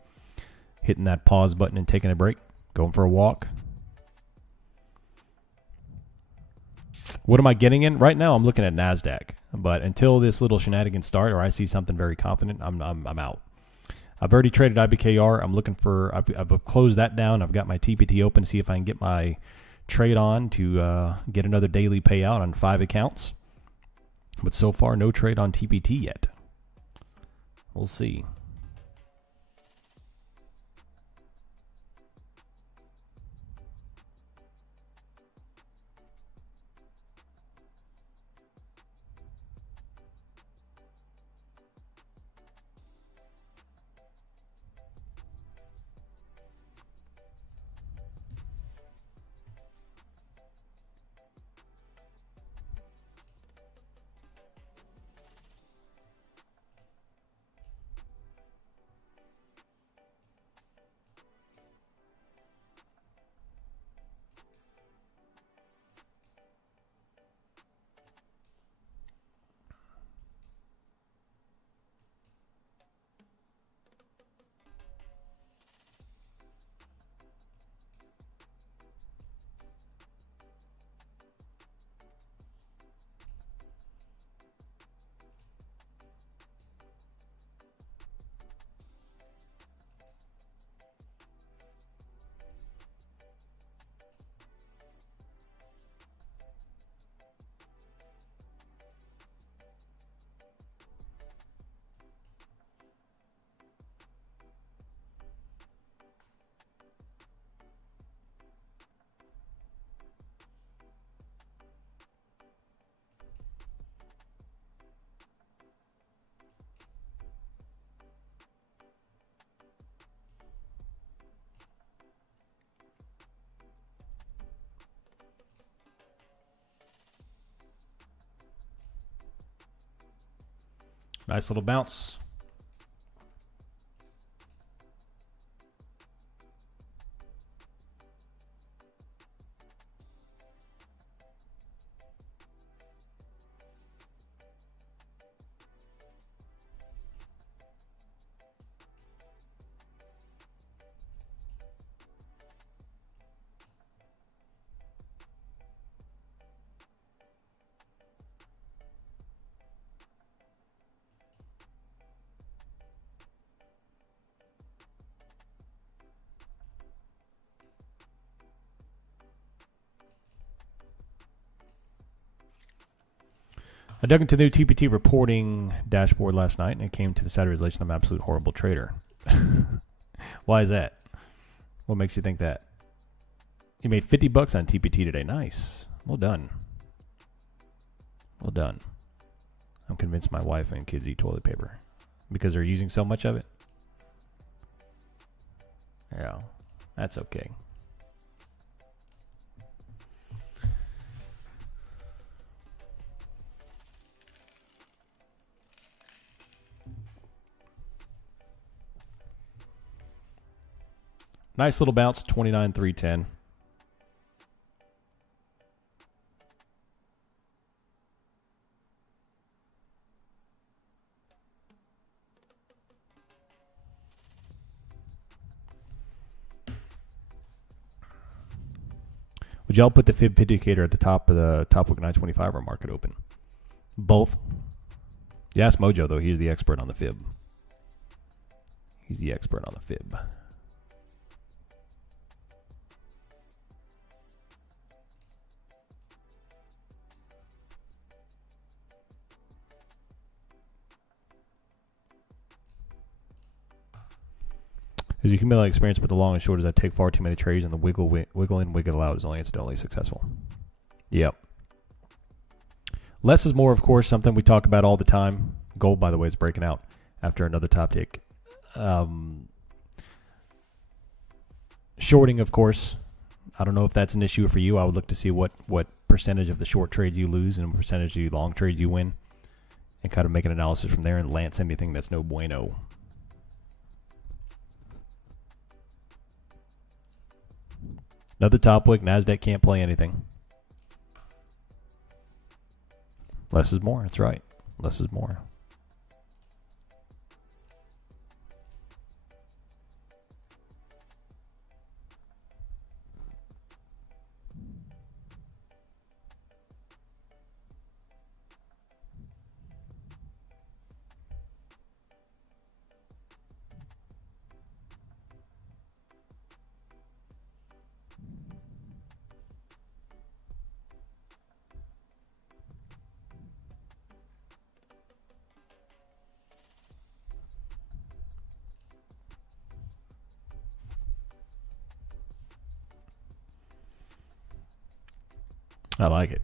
Hitting that pause button and taking a break. Going for a walk. What am I getting in? Right now, I'm looking at NASDAQ. But until this little shenanigans start or I see something very confident, I'm out. I've already traded IBKR. I'm looking for, I've closed that down. I've got my TPT open to see if I can get my trade on to get another daily payout on 5 accounts. But so far, no trade on TPT yet. We'll see. Nice little bounce. I dug into the new TPT reporting dashboard last night, and it came to the side realization I'm an absolute horrible trader. Why is that? What makes you think that? You made $50 on TPT today. Nice. Well done. Well done. I'm convinced my wife and kids eat toilet paper because they're using so much of it. Yeah, that's okay. Nice little bounce, 29,310. Would y'all put the fib indicator at the top of the top look 925 or market open? Both. You ask Mojo, though. He's the expert on the fib. He's the expert on the fib. As you accumulate experience with the long and short, is that take far too many trades and the wiggle in, wiggle out is only incidentally successful. Yep. Less is more, of course, something we talk about all the time. Gold, by the way, is breaking out after another top tick. Shorting, of course. I don't know if that's an issue for you. I would look to see what percentage of the short trades you lose and what percentage of the long trades you win. and kind of make an analysis from there and lance anything that's no bueno. Another top wick. NASDAQ can't play anything. Less is more. That's right. Less is more. I like it.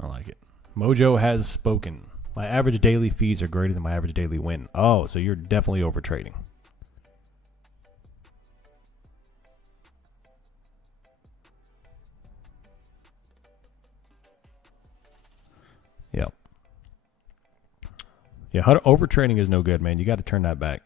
I like it. Mojo has spoken. My average daily fees are greater than my average daily win. Oh, so you're definitely over trading. Yep. Yeah, over trading is no good, man. You got to turn that back.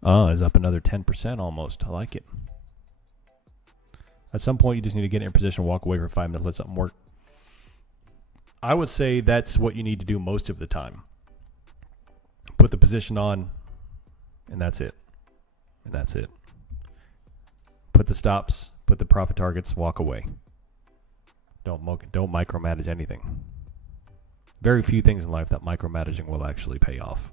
Oh, it's up another 10% almost. I like it. At some point, you just need to get in your position, walk away for 5 minutes, let something work. I would say that's what you need to do most of the time. Put the position on, and that's it. And that's it. Put the stops, put the profit targets, walk away. Don't micromanage anything. Very few things in life that micromanaging will actually pay off.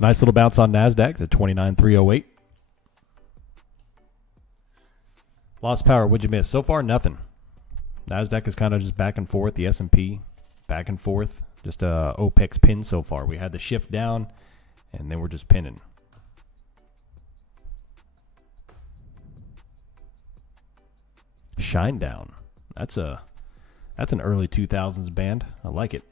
Nice little bounce on NASDAQ to 29,308. Lost power. What'd you miss? So far, nothing. NASDAQ is kind of just back and forth. The S&P, back and forth. Just a OPEX pin so far. We had the shift down, and then we're just pinning. Shine down. That's an early 2000s band. I like it.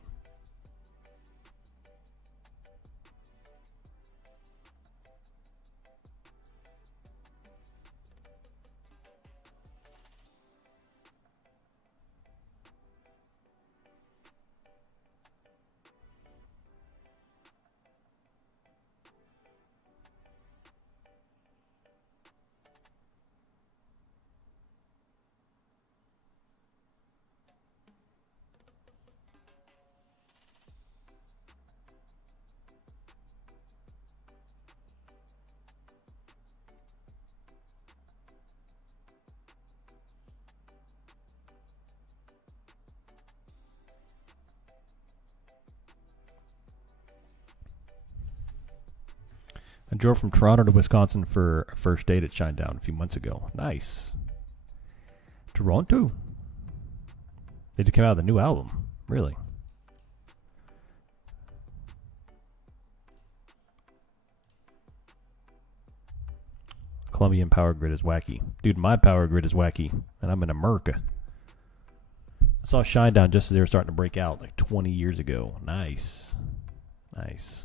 I drove from Toronto to Wisconsin for a first date at Shinedown a few months ago. Nice. Toronto. They just came out with a new album. Really? Colombian power grid is wacky. Dude, my power grid is wacky, and I'm in America. I saw Shinedown just as they were starting to break out like 20 years ago. Nice. Nice.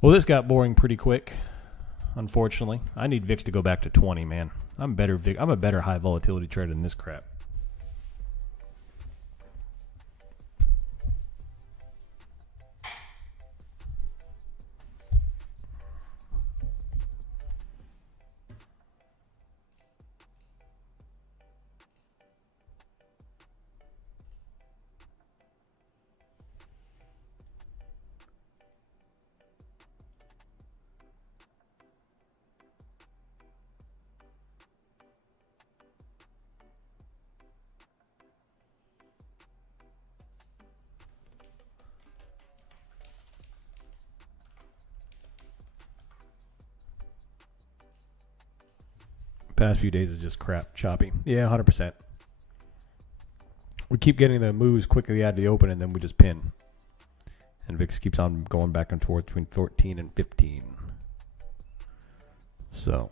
Well, this got boring pretty quick, unfortunately. I need VIX to go back to 20, man. I'm a better high volatility trader than this crap. Past few days is just crap, choppy. Yeah, 100%. We keep getting the moves quickly out of the open, and then we just pin. And VIX keeps on going back and forth between 14 and 15. So.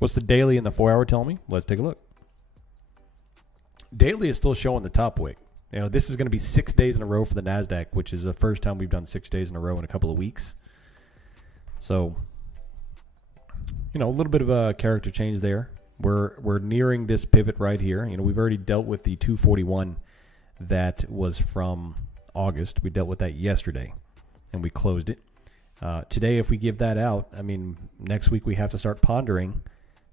What's the daily and the 4 hour telling me? Let's take a look. Daily is still showing the top wick. You know, this is going to be 6 days in a row for the NASDAQ, which is the first time we've done 6 days in a row in a couple of weeks. So, you know, a little bit of a character change there. We're nearing this pivot right here. You know, we've already dealt with the 241 that was from August. We dealt with that yesterday, and we closed it. Today, if we give that out, I mean, next week we have to start pondering.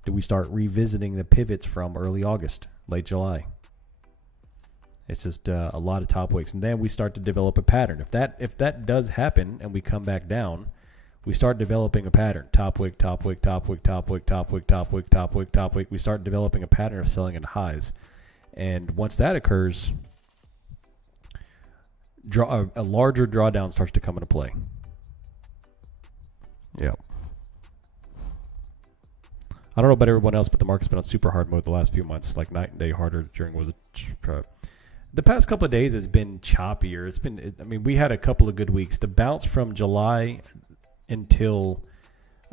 Do we start revisiting the pivots from early August, late July? It's just a lot of top wicks. And then we start to develop a pattern. If that does happen and we come back down, we start developing a pattern. Top wick, top wick, top wick, top wick, top wick, top wick, top wick, top wick. We start developing a pattern of selling at highs. And once that occurs, a larger drawdown starts to come into play. Yep. I don't know about everyone else, but the market's been on super hard mode the last few months, like night and day harder during the past couple of days has been choppier. I mean, we had a couple of good weeks. The bounce from July until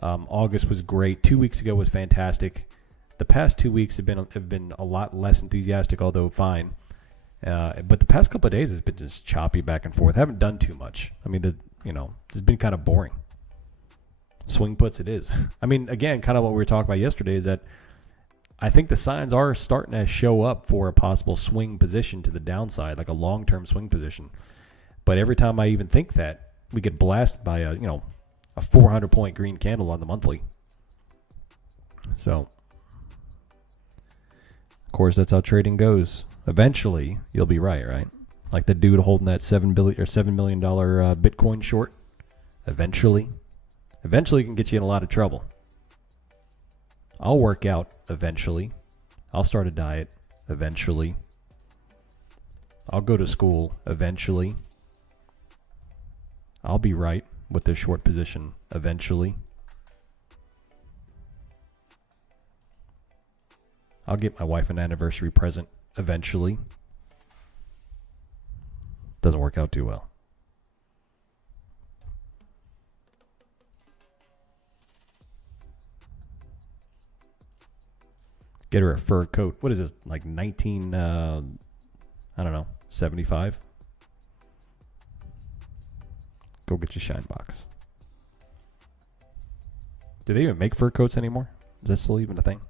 August was great. 2 weeks ago was fantastic. The past 2 weeks have been a lot less enthusiastic, although fine. But the past couple of days has been just choppy back and forth. I haven't done too much. I mean, it's been kind of boring. Swing puts it is. I mean, again, kind of what we were talking about yesterday is that I think the signs are starting to show up for a possible swing position to the downside, like a long-term swing position. But every time I even think that, we get blasted by a 400-point green candle on the monthly. So, of course, that's how trading goes. Eventually, you'll be right? Like the dude holding that $7 million Bitcoin short. Eventually it can get you in a lot of trouble. I'll work out eventually. I'll start a diet eventually. I'll go to school eventually. I'll be right with this short position eventually. I'll get my wife an anniversary present eventually. Doesn't work out too well. Get her a fur coat. What is this? Like 75? Go get your shine box. Do they even make fur coats anymore? Is that still even a thing?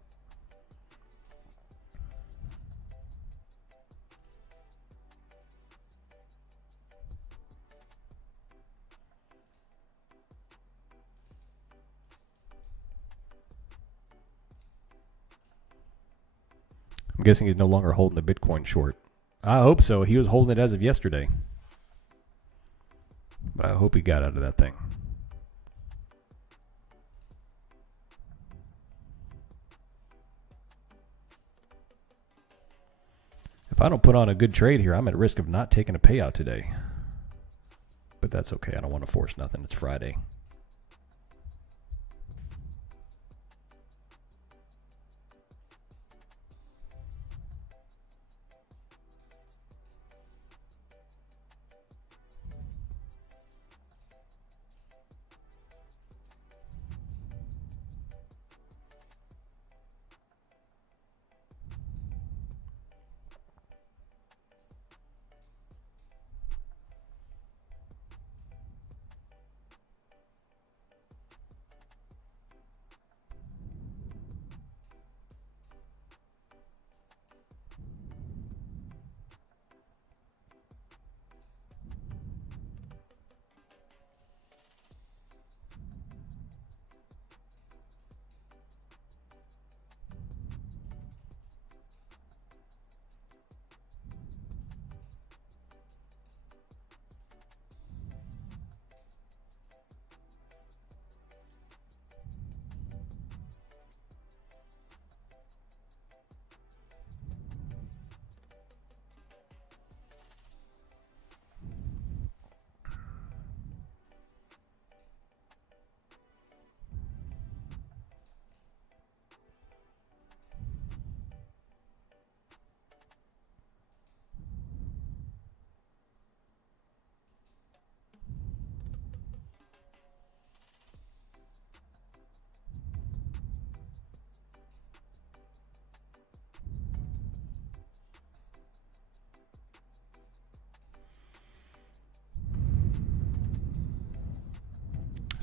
I'm guessing he's no longer holding the Bitcoin short. I hope so. He was holding it as of yesterday. But I hope he got out of that thing. If I don't put on a good trade here, I'm at risk of not taking a payout today. But that's okay. I don't want to force nothing. It's Friday.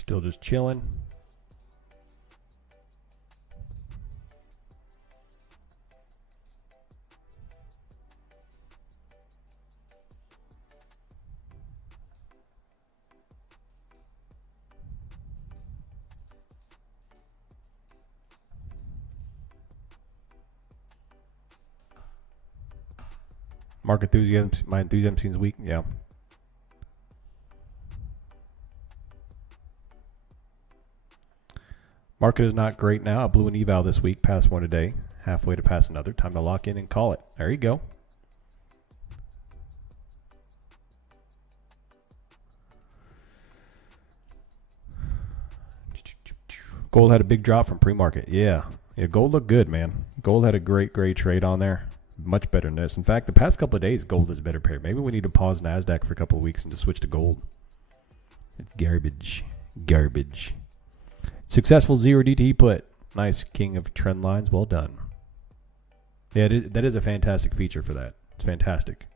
Still just chilling. Market enthusiasm, my enthusiasm seems weak. Yeah. Market is not great now. I blew an eval this week, passed one today, halfway to pass another. Time to lock in and call it. There you go. Gold had a big drop from pre-market. Yeah, gold looked good, man. Gold had a great trade on there. Much better than this. In fact, the past couple of days, gold is a better pair. Maybe we need to pause NASDAQ for a couple of weeks and just switch to gold. It's garbage. Successful 0 DTE put. Nice, king of trend lines. Well done. Yeah, that is a fantastic feature for that. It's fantastic.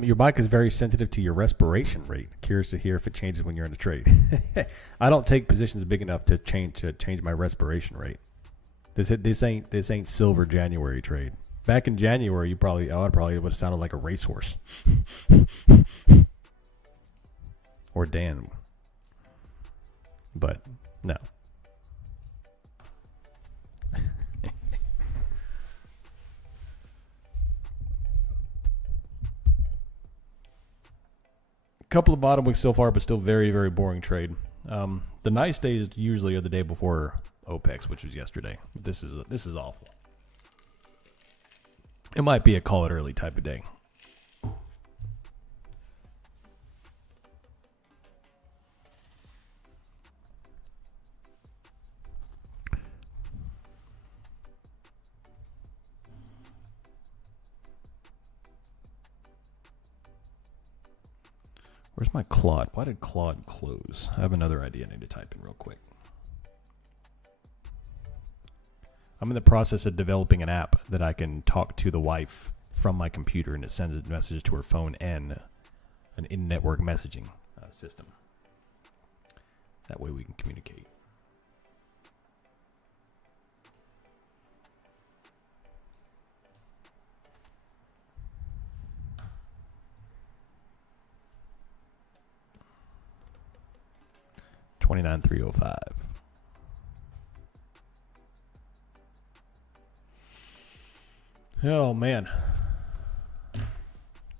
Your bike is very sensitive to your respiration rate. Curious to hear if it changes when you're in a trade. I don't take positions big enough to change my respiration rate. This ain't silver January trade. Back in January, I probably would have sounded like a racehorse. Or Dan. But no. Couple of bottom wicks so far, but still very, very boring trade. The nice days usually are the day before OPEX, which was yesterday. This is awful. It might be a call it early type of day. Where's my Claude? Why did Claude close? I have another idea I need to type in real quick. I'm in the process of developing an app that I can talk to the wife from my computer, and it sends messages to her phone and an in-network messaging system. That way we can communicate. $29,305. Oh man.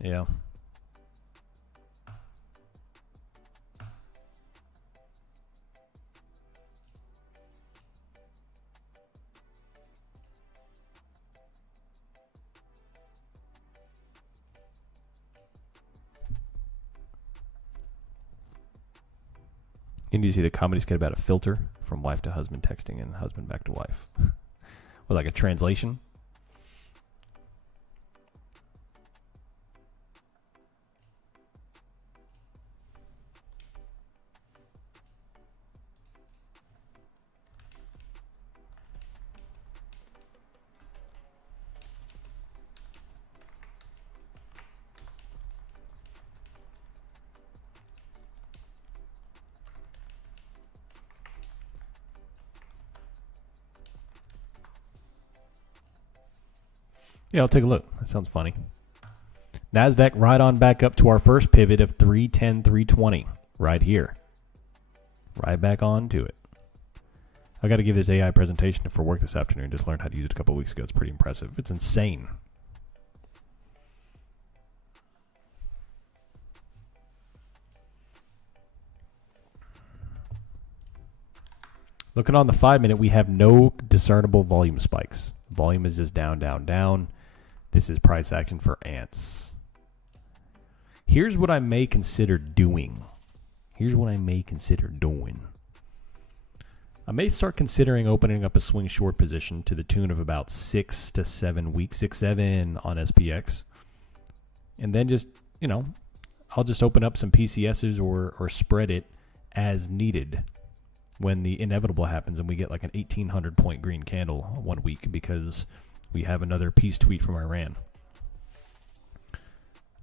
Yeah. And you see the comedy skit about a filter from wife to husband texting and husband back to wife. With like a translation. Yeah, I'll take a look. That sounds funny. NASDAQ right on back up to our first pivot of 310, 320 right here. Right back on to it. I got to give this AI presentation for work this afternoon. Just learned how to use it a couple of weeks ago. It's pretty impressive. It's insane. Looking on the 5-minute, we have no discernible volume spikes. Volume is just down, down, down. This is price action for ants. Here's what I may consider doing. I may start considering opening up a swing short position to the tune of about 6 to 7 weeks, 6-7 on SPX. And then just, I'll just open up some PCSs or spread it as needed when the inevitable happens and we get like an 1,800 point green candle 1 week because we have another peace tweet from Iran.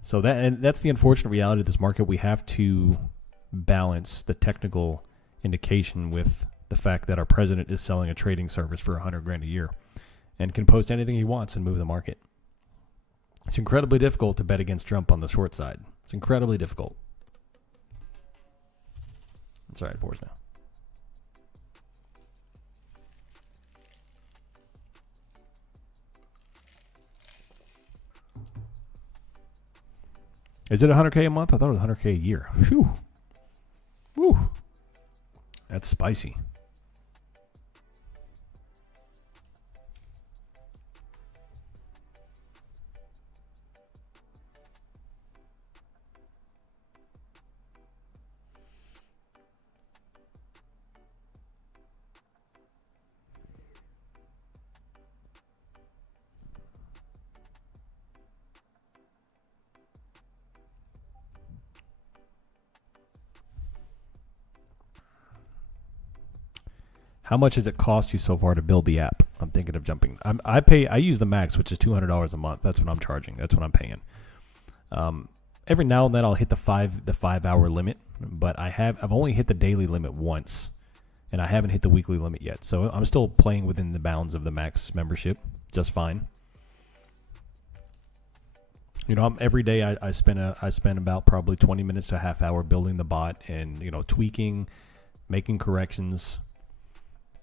So that's the unfortunate reality of this market. We have to balance the technical indication with the fact that our president is selling a trading service for $100,000 a year and can post anything he wants and move the market. It's incredibly difficult to bet against Trump on the short side. It's incredibly difficult. It's all right for us now. Is it $100K a month? I thought it was $100K a year. Whew. Woo. That's spicy. How much does it cost you so far to build the app? I'm thinking of jumping. I use the max, which is $200 a month. That's what I'm charging. That's what I'm paying. Every now and then I'll hit the 5-hour limit, but I've only hit the daily limit once, and I haven't hit the weekly limit yet. So I'm still playing within the bounds of the max membership, just fine. Every day I spend about probably 20 minutes to a half hour building the bot and tweaking, making corrections.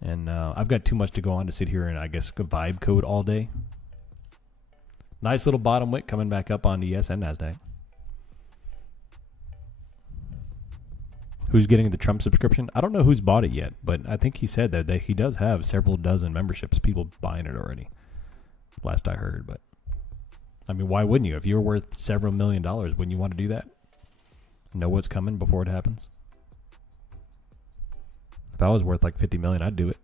And I've got too much to go on to sit here and, I guess, vibe code all day. Nice little bottom wick coming back up on ES and NASDAQ. Who's getting the Trump subscription? I don't know who's bought it yet, but I think he said that he does have several dozen memberships, people buying it already. Last I heard, but I mean, why wouldn't you? If you're worth several $1 million, wouldn't you want to do that? Know what's coming before it happens? If I was worth like 50 million, I'd do it.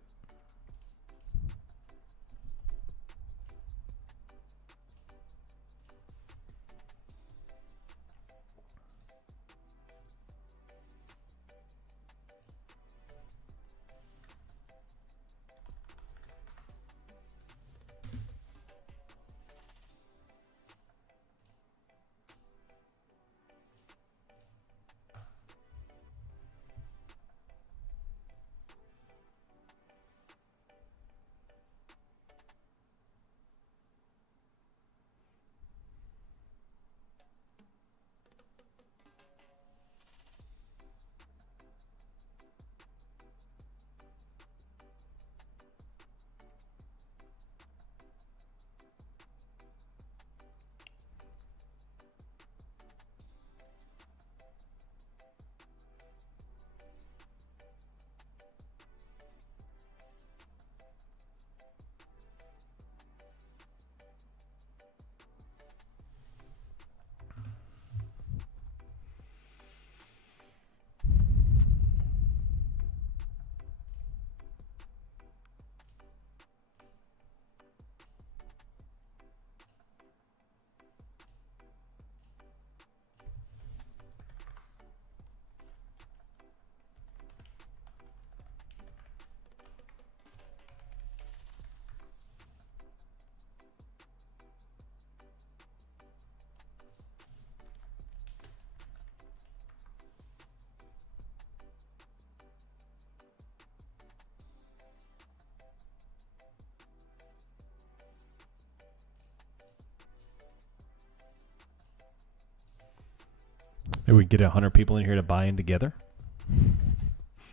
Maybe we get 100 people in here to buy in together.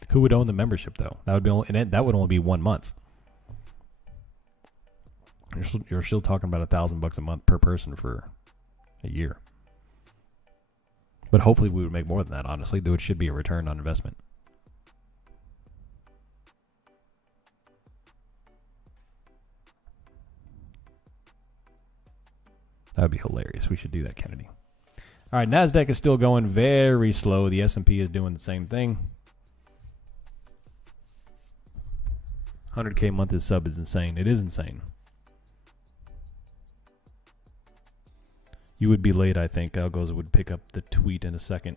Who would own the membership though? That would be only, and that would only be 1 month. You're still talking about $1,000 a month per person for a year. But hopefully we would make more than that, honestly. There should be a return on investment. That would be hilarious. We should do that, Kennedy. All right, NASDAQ is still going very slow. The S&P is doing the same thing. 100K monthly sub is insane. It is insane. You would be late, I think. Algos would pick up the tweet in a second.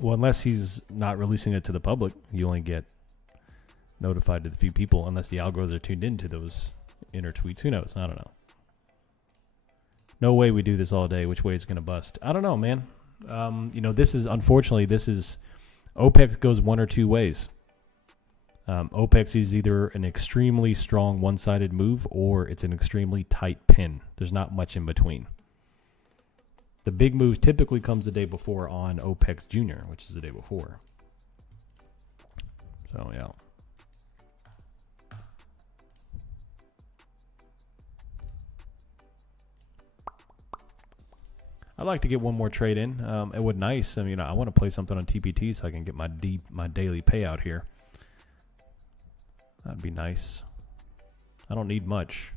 Well, unless he's not releasing it to the public, you only get notified to the few people, unless the algos are tuned into those inner tweets. Who knows? I don't know. No way we do this all day. Which way is going to bust? I don't know, man. This is, unfortunately, OPEX goes one or two ways. OPEX is either an extremely strong one-sided move or it's an extremely tight pin. There's not much in between. The big move typically comes the day before on OPEX Junior, which is the day before. So, yeah. I'd like to get one more trade in. It would nice. I mean, I want to play something on TPT so I can get my daily payout here. That'd be nice. I don't need much.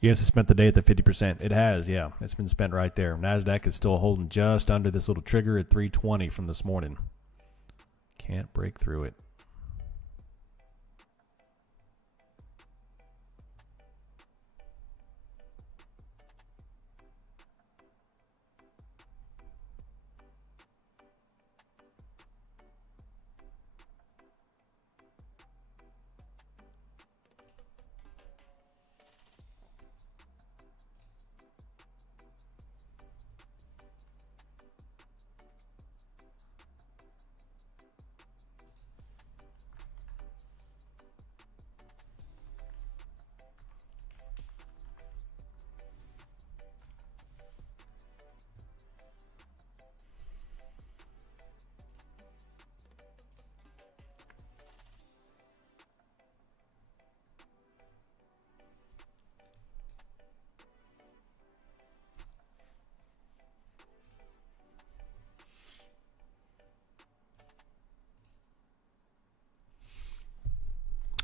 Yes, it spent the day at the 50%. It has, yeah. It's been spent right there. NASDAQ is still holding just under this little trigger at 320 from this morning. Can't break through it.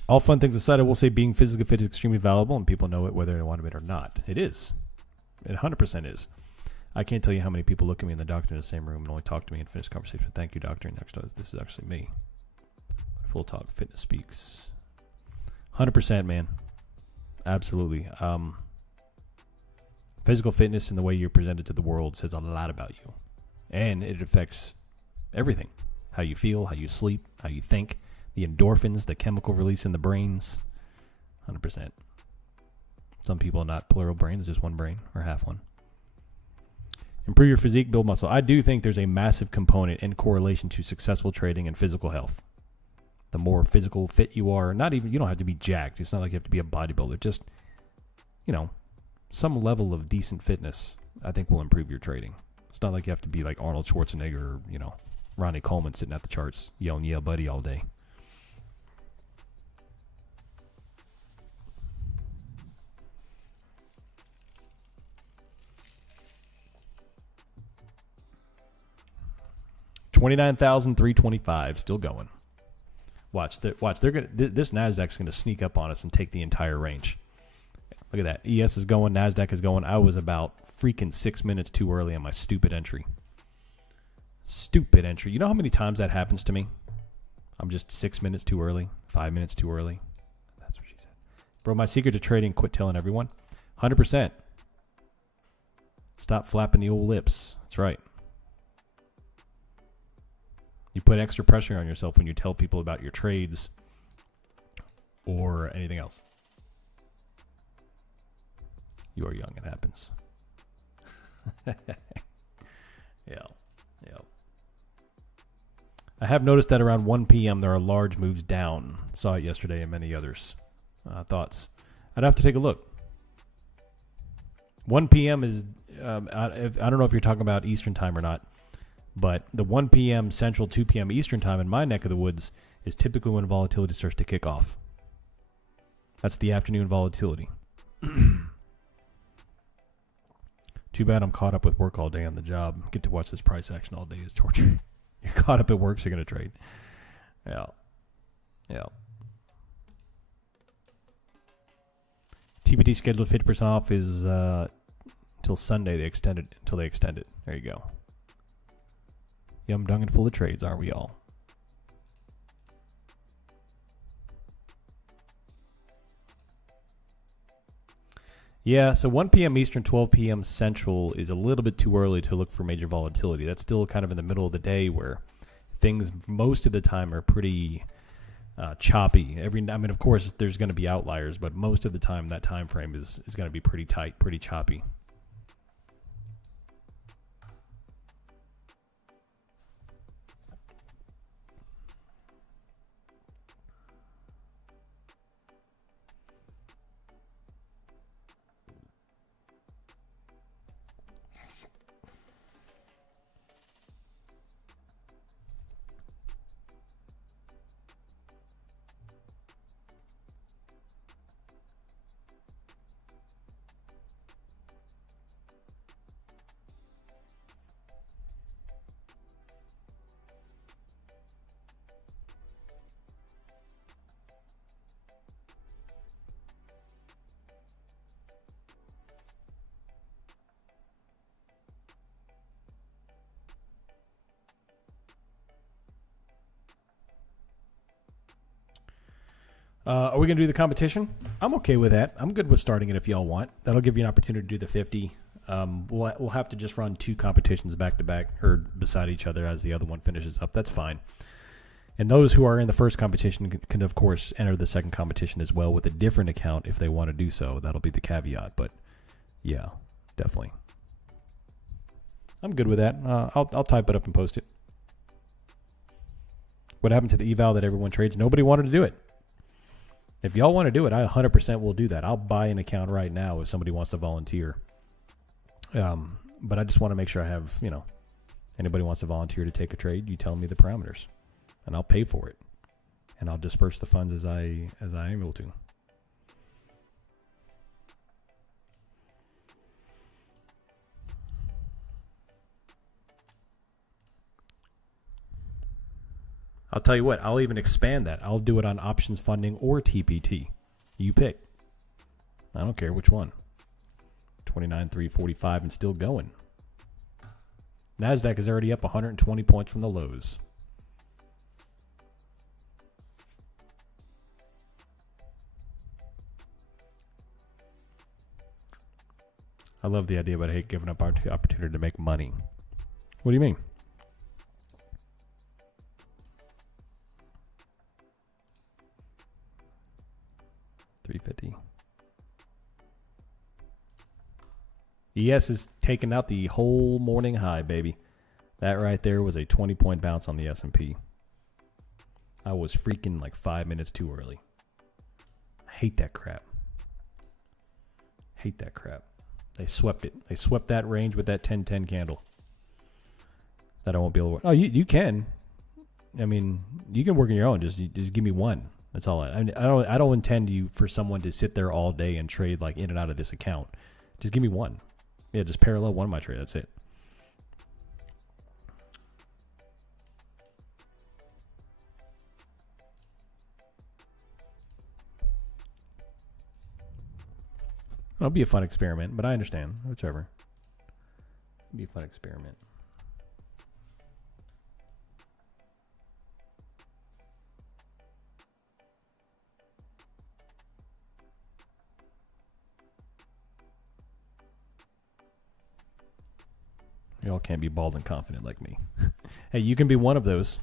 All fun things aside, I will say being physically fit is extremely valuable, and people know it whether they want to admit it or not. It is. It 100% is. I can't tell you how many people look at me and the doctor in the same room and only talk to me and finish conversation. Thank you, doctor. Next, this is actually me. Full Talk Fitness Speaks. 100%, man. Absolutely. Physical fitness and the way you're presented to the world says a lot about you. And it affects everything. How you feel, how you sleep, how you think. The endorphins, the chemical release in the brains, 100%. Some people not plural brains, just one brain or half one. Improve your physique, build muscle. I do think there's a massive component in correlation to successful trading and physical health. The more physical fit you are, you don't have to be jacked. It's not like you have to be a bodybuilder. Just, some level of decent fitness, I think, will improve your trading. It's not like you have to be like Arnold Schwarzenegger or, Ronnie Coleman sitting at the charts yelling, yeah, buddy, all day. $29,325 still going. Watch. They're gonna. This Nasdaq's going to sneak up on us and take the entire range. Look at that. ES is going. NASDAQ is going. I was about freaking 6 minutes too early on my stupid entry. Stupid entry. You know how many times that happens to me? I'm just 6 minutes too early. 5 minutes too early. That's what she said. Bro, my secret to trading, quit telling everyone. 100%. Stop flapping the old lips. That's right. You put extra pressure on yourself when you tell people about your trades or anything else. You are young. It happens. Yeah. I have noticed that around 1 p.m. there are large moves down. Saw it yesterday and many others. Thoughts? I'd have to take a look. 1 p.m. is, I don't know if you're talking about Eastern time or not, but the 1 p.m. Central, 2 p.m. Eastern time in my neck of the woods is typically when volatility starts to kick off. That's the afternoon volatility. Too bad I'm caught up with work all day on the job. Get to watch this price action all day is torture. You're caught up at work, so you're going to trade. Yeah. TPT scheduled 50% off is till Sunday. They extend it until they extend it. There you go. Yum, dung, and full of trades, are we all? Yeah, so 1 p.m. Eastern, 12 p.m. Central is a little bit too early to look for major volatility. That's still kind of in the middle of the day where things most of the time are pretty choppy. Of course, there's going to be outliers, but most of the time that time frame is going to be pretty tight, pretty choppy. Are we going to do the competition? I'm okay with that. I'm good with starting it if y'all want. That'll give you an opportunity to do the 50. We'll have to just run 2 competitions back to back or beside each other as the other one finishes up. That's fine. And those who are in the first competition can of course, enter the second competition as well with a different account if they want to do so. That'll be the caveat. But, yeah, definitely. I'm good with that. I'll type it up and post it. What happened to the eval that everyone trades? Nobody wanted to do it. If y'all want to do it, I 100% will do that. I'll buy an account right now if somebody wants to volunteer. But I just want to make sure I have, anybody wants to volunteer to take a trade, you tell me the parameters. And I'll pay for it. And I'll disperse the funds as I am able to. I'll tell you what, I'll even expand that. I'll do it on options funding or TPT. You pick. I don't care which one. 29,345 and still going. NASDAQ is already up 120 points from the lows. I love the idea, but I hate giving up our opportunity to make money. What do you mean? $350. ES is taking out the whole morning high, baby. That right there was a 20-point bounce on the S&P. I was freaking like 5 minutes too early. I hate that crap. Hate that crap. They swept it. They swept that range with that 10-10 candle. That I won't be able to work. Oh, you can. I mean, you can work on your own. Just give me one. That's all. I don't intend you for someone to sit there all day and trade like in and out of this account. Just give me one. Yeah, just parallel one of my trade. That's it. It'll be a fun experiment, but I understand. Whichever. It'll be a fun experiment. Y'all can't be bald and confident like me. Hey, you can be one of those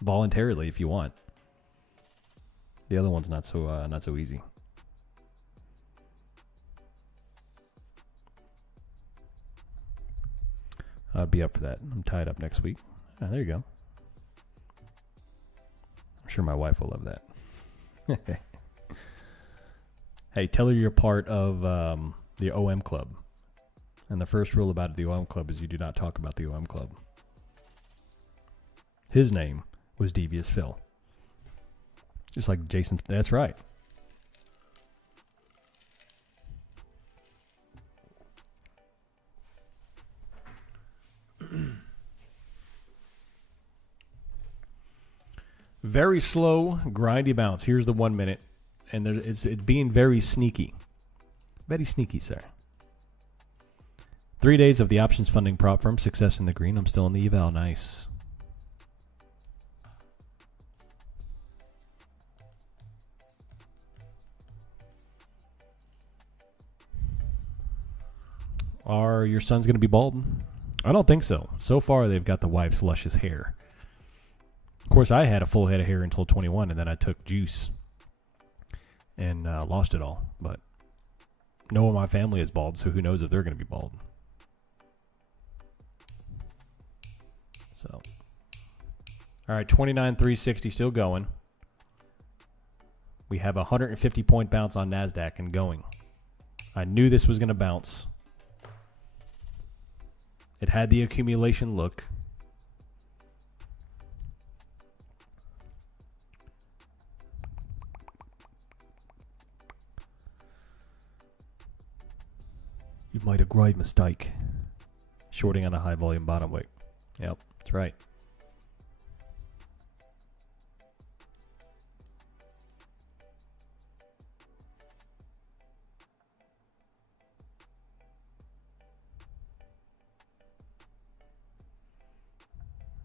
voluntarily if you want. The other one's not so easy. I'd be up for that. I'm tied up next week. Oh, there you go. I'm sure my wife will love that. Hey, tell her you're part of the OM Club. And the first rule about the OM Club is you do not talk about the OM Club. His name was Devious Phil. Just like Jason. That's right. Very slow, grindy bounce. Here's the 1 minute. And it's being very sneaky. Very sneaky, sir. 3 days of the options funding prop firm. Success in the green. I'm still in the eval. Nice. Are your sons going to be bald? I don't think so. So far, they've got the wife's luscious hair. Of course, I had a full head of hair until 21, and then I took juice and lost it all. But no one in my family is bald, so who knows if they're going to be bald. So, all right, 29,360 still going. We have a 150-point bounce on NASDAQ and going. I knew this was going to bounce. It had the accumulation look. You might have grave mistake. Shorting on a high volume bottom weight. Yep, that's right.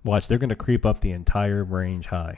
Watch, they're going to creep up the entire range high.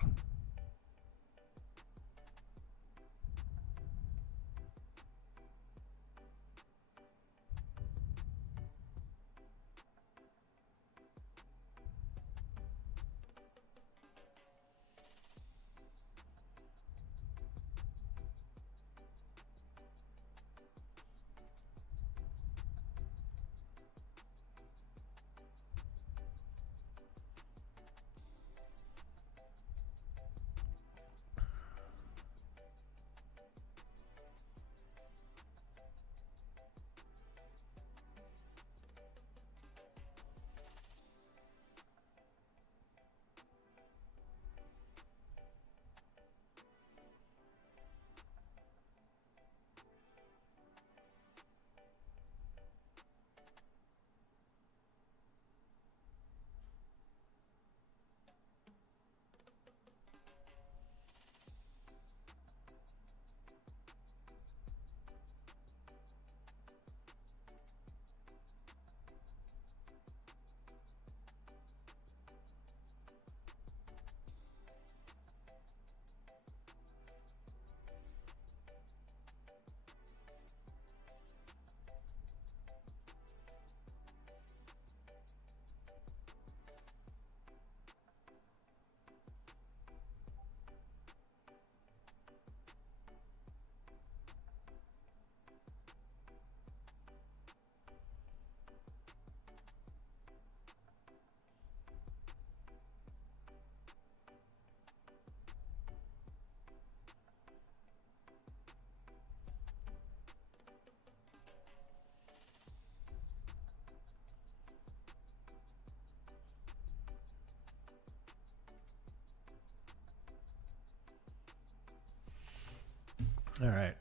All right.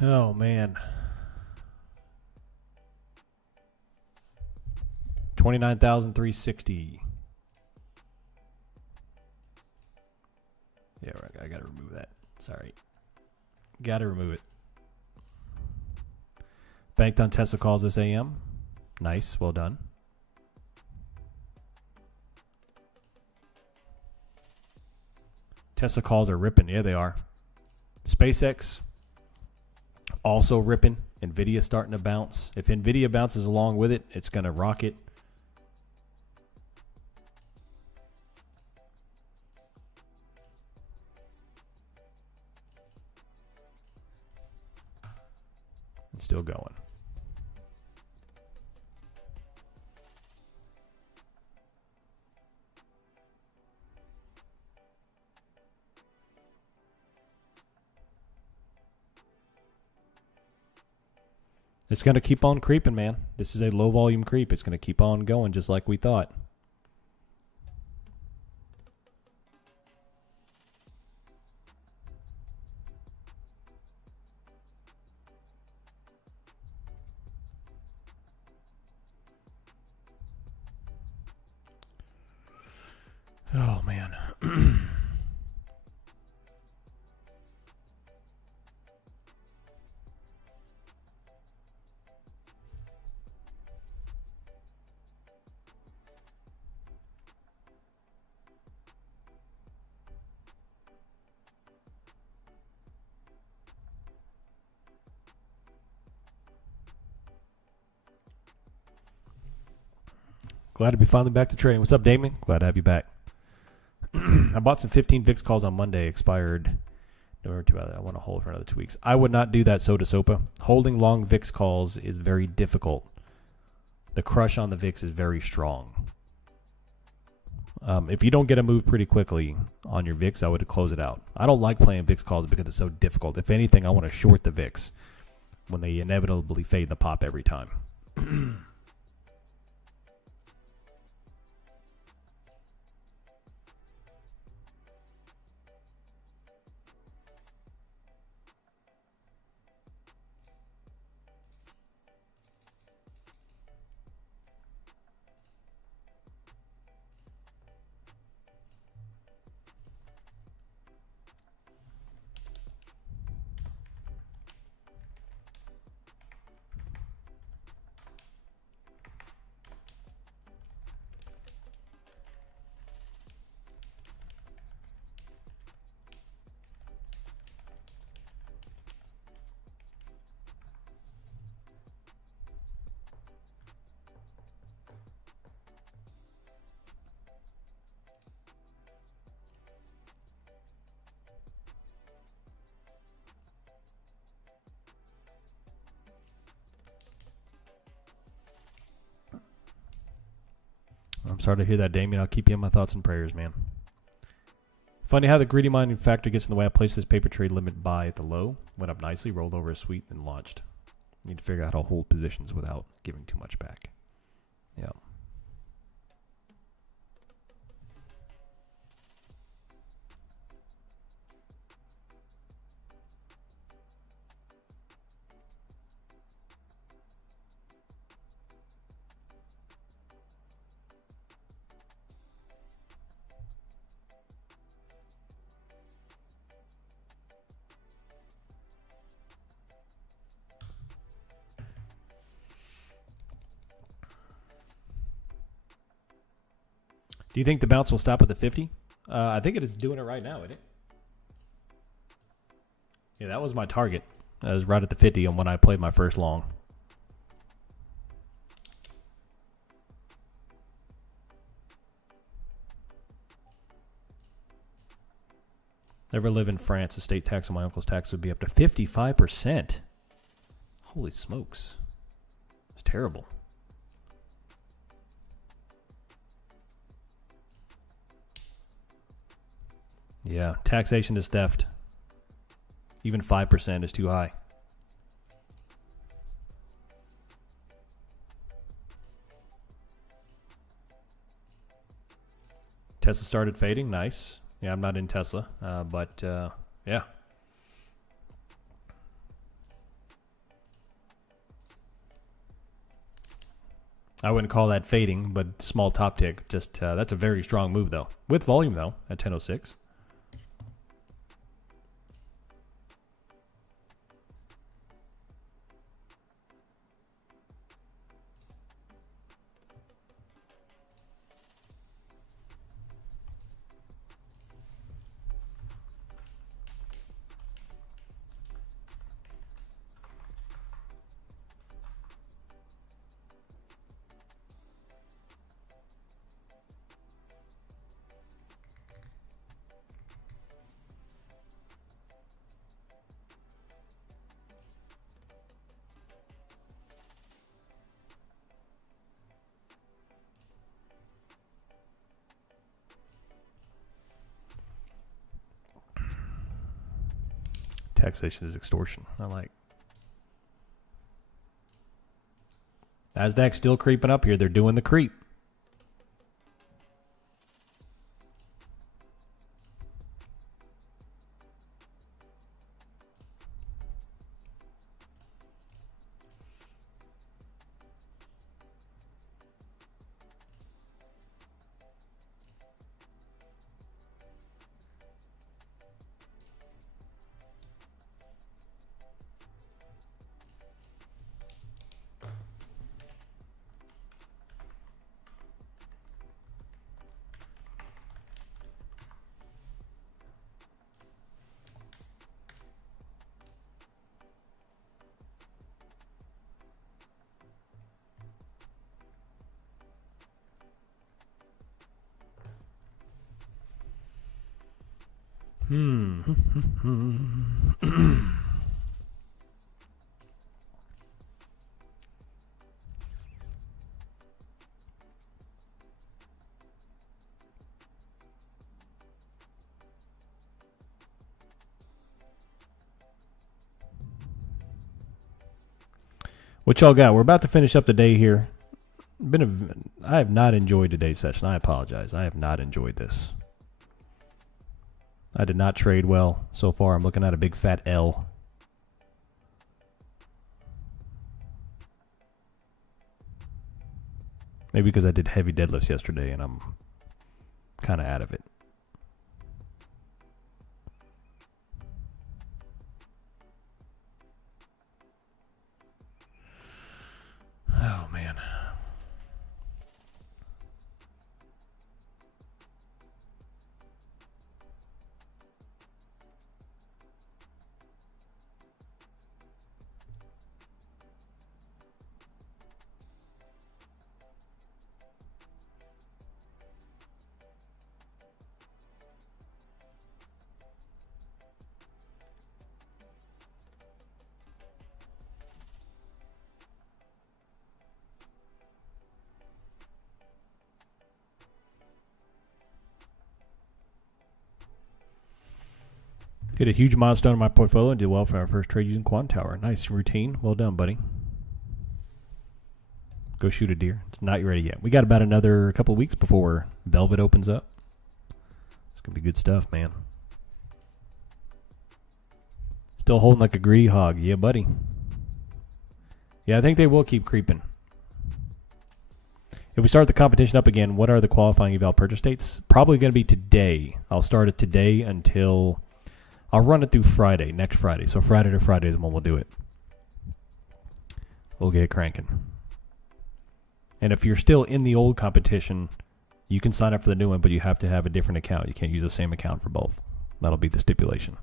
Oh, man. $29,360. Yeah, I got to remove that. Sorry. Got to remove it. Banked on Tesla calls this AM. Nice. Well done. Tesla calls are ripping. Yeah, they are. SpaceX also ripping. NVIDIA starting to bounce. If NVIDIA bounces along with it, it's going to rocket. It's still going. It's going to keep on creeping, man. This is a low volume creep. It's going to keep on going just like we thought. Oh, man. Glad to be finally back to trading. What's up, Damon? Glad to have you back. I bought some 15 VIX calls on Monday. Expired November 2. I want to hold for another 2 weeks. I would not do that, Soda Sopa. Holding long VIX calls is very difficult. The crush on the VIX is very strong. If you don't get a move pretty quickly on your VIX, I would close it out. I don't like playing VIX calls because it's so difficult. If anything, I want to short the VIX when they inevitably fade the pop every time. I'm sorry to hear that, Damien. I'll keep you in my thoughts and prayers, man. Funny how the greedy mining factor gets in the way. I placed this paper trade limit buy at the low, went up nicely, rolled over a sweep, and launched. Need to figure out how to hold positions without giving too much back. Yeah. Do you think the bounce will stop at the 50? I think it is doing it right now, isn't it? Yeah, that was my target. I was right at the 50 on when I played my first long. Never live in France. Estate tax on my uncle's tax would be up to 55%. Holy smokes. It's terrible. Yeah, taxation is theft. Even 5% is too high. Tesla started fading. Nice. Yeah, I'm not in Tesla, but yeah. I wouldn't call that fading, but small top tick. Just that's a very strong move, though. With volume, though, at 10:06. Taxation is extortion. I like. Nasdaq's still creeping up here. They're doing the creep. What y'all got? We're about to finish up the day here. I have not enjoyed today's session. I apologize. I have not enjoyed this. I did not trade well so far. I'm looking at a big fat L. Maybe because I did heavy deadlifts yesterday and I'm kind of out of it. Oh, man. Hit a huge milestone in my portfolio and did well for our first trade using Quant Tower. Nice routine. Well done, buddy. Go shoot a deer. It's not ready yet. We got about another couple of weeks before Velvet opens up. It's going to be good stuff, man. Still holding like a greedy hog. Yeah, buddy. Yeah, I think they will keep creeping. If we start the competition up again, what are the qualifying eval purchase dates? Probably going to be today. I'll start it today until... I'll run it through Friday, next Friday. So Friday to Friday is when we'll do it. We'll get cranking. And if you're still in the old competition, you can sign up for the new one, but you have to have a different account. You can't use the same account for both. That'll be the stipulation.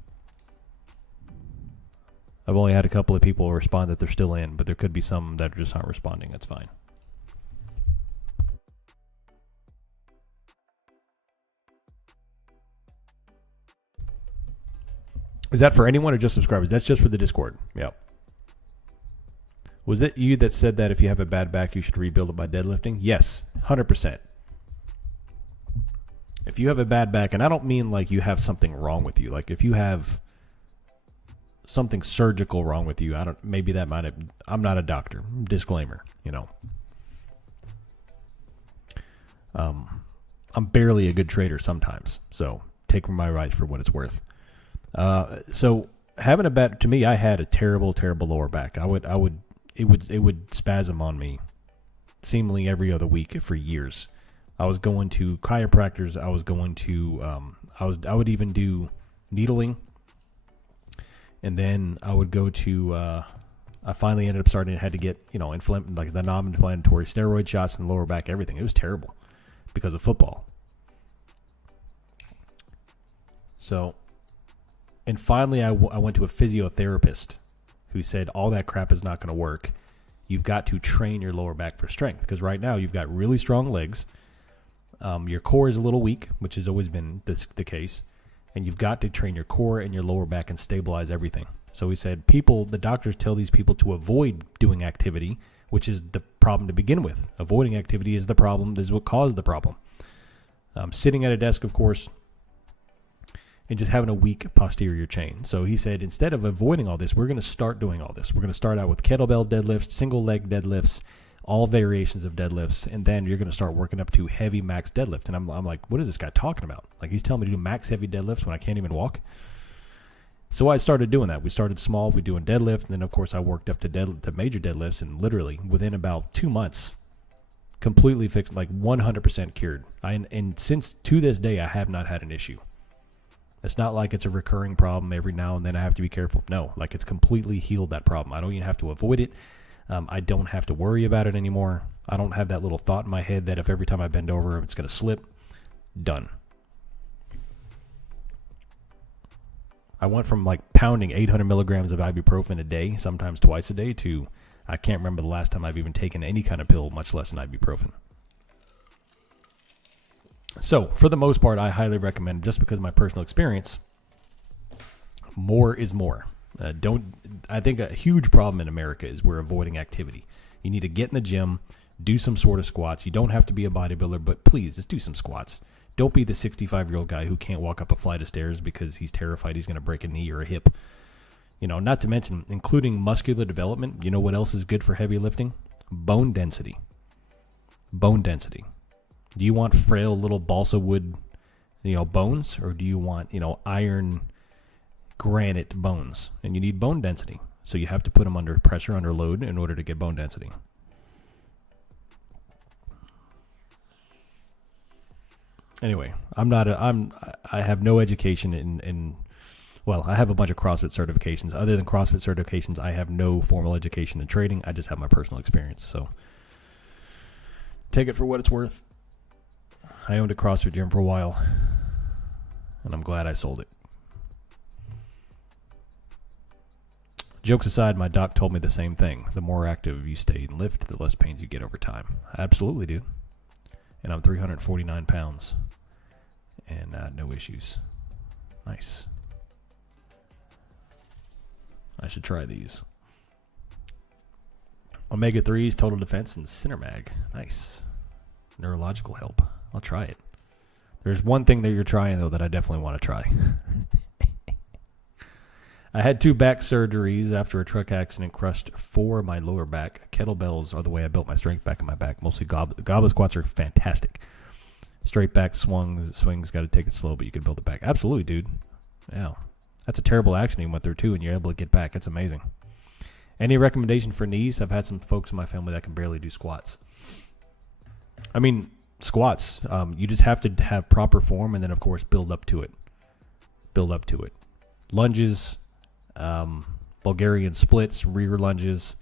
I've only had a couple of people respond that they're still in, but there could be some that just aren't responding. That's fine. Is that for anyone or just subscribers? That's just for the Discord. Yep. Was it you that said that if you have a bad back, you should rebuild it by deadlifting? Yes, 100%. If you have a bad back, and I don't mean like you have something wrong with you. Like if you have something surgical wrong with you, maybe that might have, I'm not a doctor. Disclaimer, you know. I'm barely a good trader sometimes. So take my advice for what it's worth. So having a bad, to me, I had a terrible, terrible lower back. It would spasm on me seemingly every other week for years. I was going to chiropractors. I was going to, I would even do needling. And then I would go to, I finally ended up had to get, the non-inflammatory steroid shots in the lower back, everything. It was terrible because of football. So, and finally I went to a physiotherapist who said, all that crap is not going to work. You've got to train your lower back for strength, because right now you've got really strong legs. Your core is a little weak, which has always been the case. And you've got to train your core and your lower back and stabilize everything. So he said, the doctors tell these people to avoid doing activity, which is the problem to begin with. Avoiding activity is the problem. This is what caused the problem. Sitting at a desk, of course, and just having a weak posterior chain. So he said, instead of avoiding all this, we're going to start doing all this. We're going to start out with kettlebell deadlifts, single leg deadlifts, all variations of deadlifts, and then you're going to start working up to heavy max deadlift. And I'm like, what is this guy talking about? Like, he's telling me to do max heavy deadlifts when I can't even walk? So I started doing that. We started small. We doing deadlift, and then, of course, I worked up to major deadlifts, and literally within about 2 months, completely fixed, like 100% cured. And since to this day, I have not had an issue. It's not like it's a recurring problem every now and then I have to be careful. No, like, it's completely healed that problem. I don't even have to avoid it. I don't have to worry about it anymore. I don't have that little thought in my head that if every time I bend over, it's going to slip. Done. I went from like pounding 800 milligrams of ibuprofen a day, sometimes twice a day, to I can't remember the last time I've even taken any kind of pill, much less an ibuprofen. So, for the most part, I highly recommend, just because of my personal experience, more is more. I think a huge problem in America is we're avoiding activity. You need to get in the gym, do some sort of squats. You don't have to be a bodybuilder, but please just do some squats. Don't be the 65-year-old guy who can't walk up a flight of stairs because he's terrified he's going to break a knee or a hip. Not to mention, including muscular development. You know what else is good for heavy lifting? Bone density. Bone density. Do you want frail little balsa wood, bones, or do you want, iron granite bones? And you need bone density. So you have to put them under pressure, under load, in order to get bone density. Anyway, I have no education in I have a bunch of CrossFit certifications. Other than CrossFit certifications, I have no formal education in trading. I just have my personal experience. So take it for what it's worth. I owned a CrossFit gym for a while, and I'm glad I sold it. Jokes aside, my doc told me the same thing. The more active you stay and lift, the less pains you get over time. Absolutely, dude. And I'm 349 pounds, and no issues. Nice. I should try these. Omega-3s, Total Defense, and Cinermag. Nice. Neurological help. I'll try it. There's one thing that you're trying, though, that I definitely want to try. I had 2 back surgeries after a truck accident, crushed 4 of my lower back. Kettlebells are the way I built my strength back in my back. Mostly goblet squats are fantastic. Straight back swings, got to take it slow, but you can build it back. Absolutely, dude. Yeah. That's a terrible accident you went through, too, and you're able to get back. That's amazing. Any recommendation for knees? I've had some folks in my family that can barely do squats. I mean, squats, you just have to have proper form and then, of course, build up to it. Lunges, Bulgarian splits, rear lunges,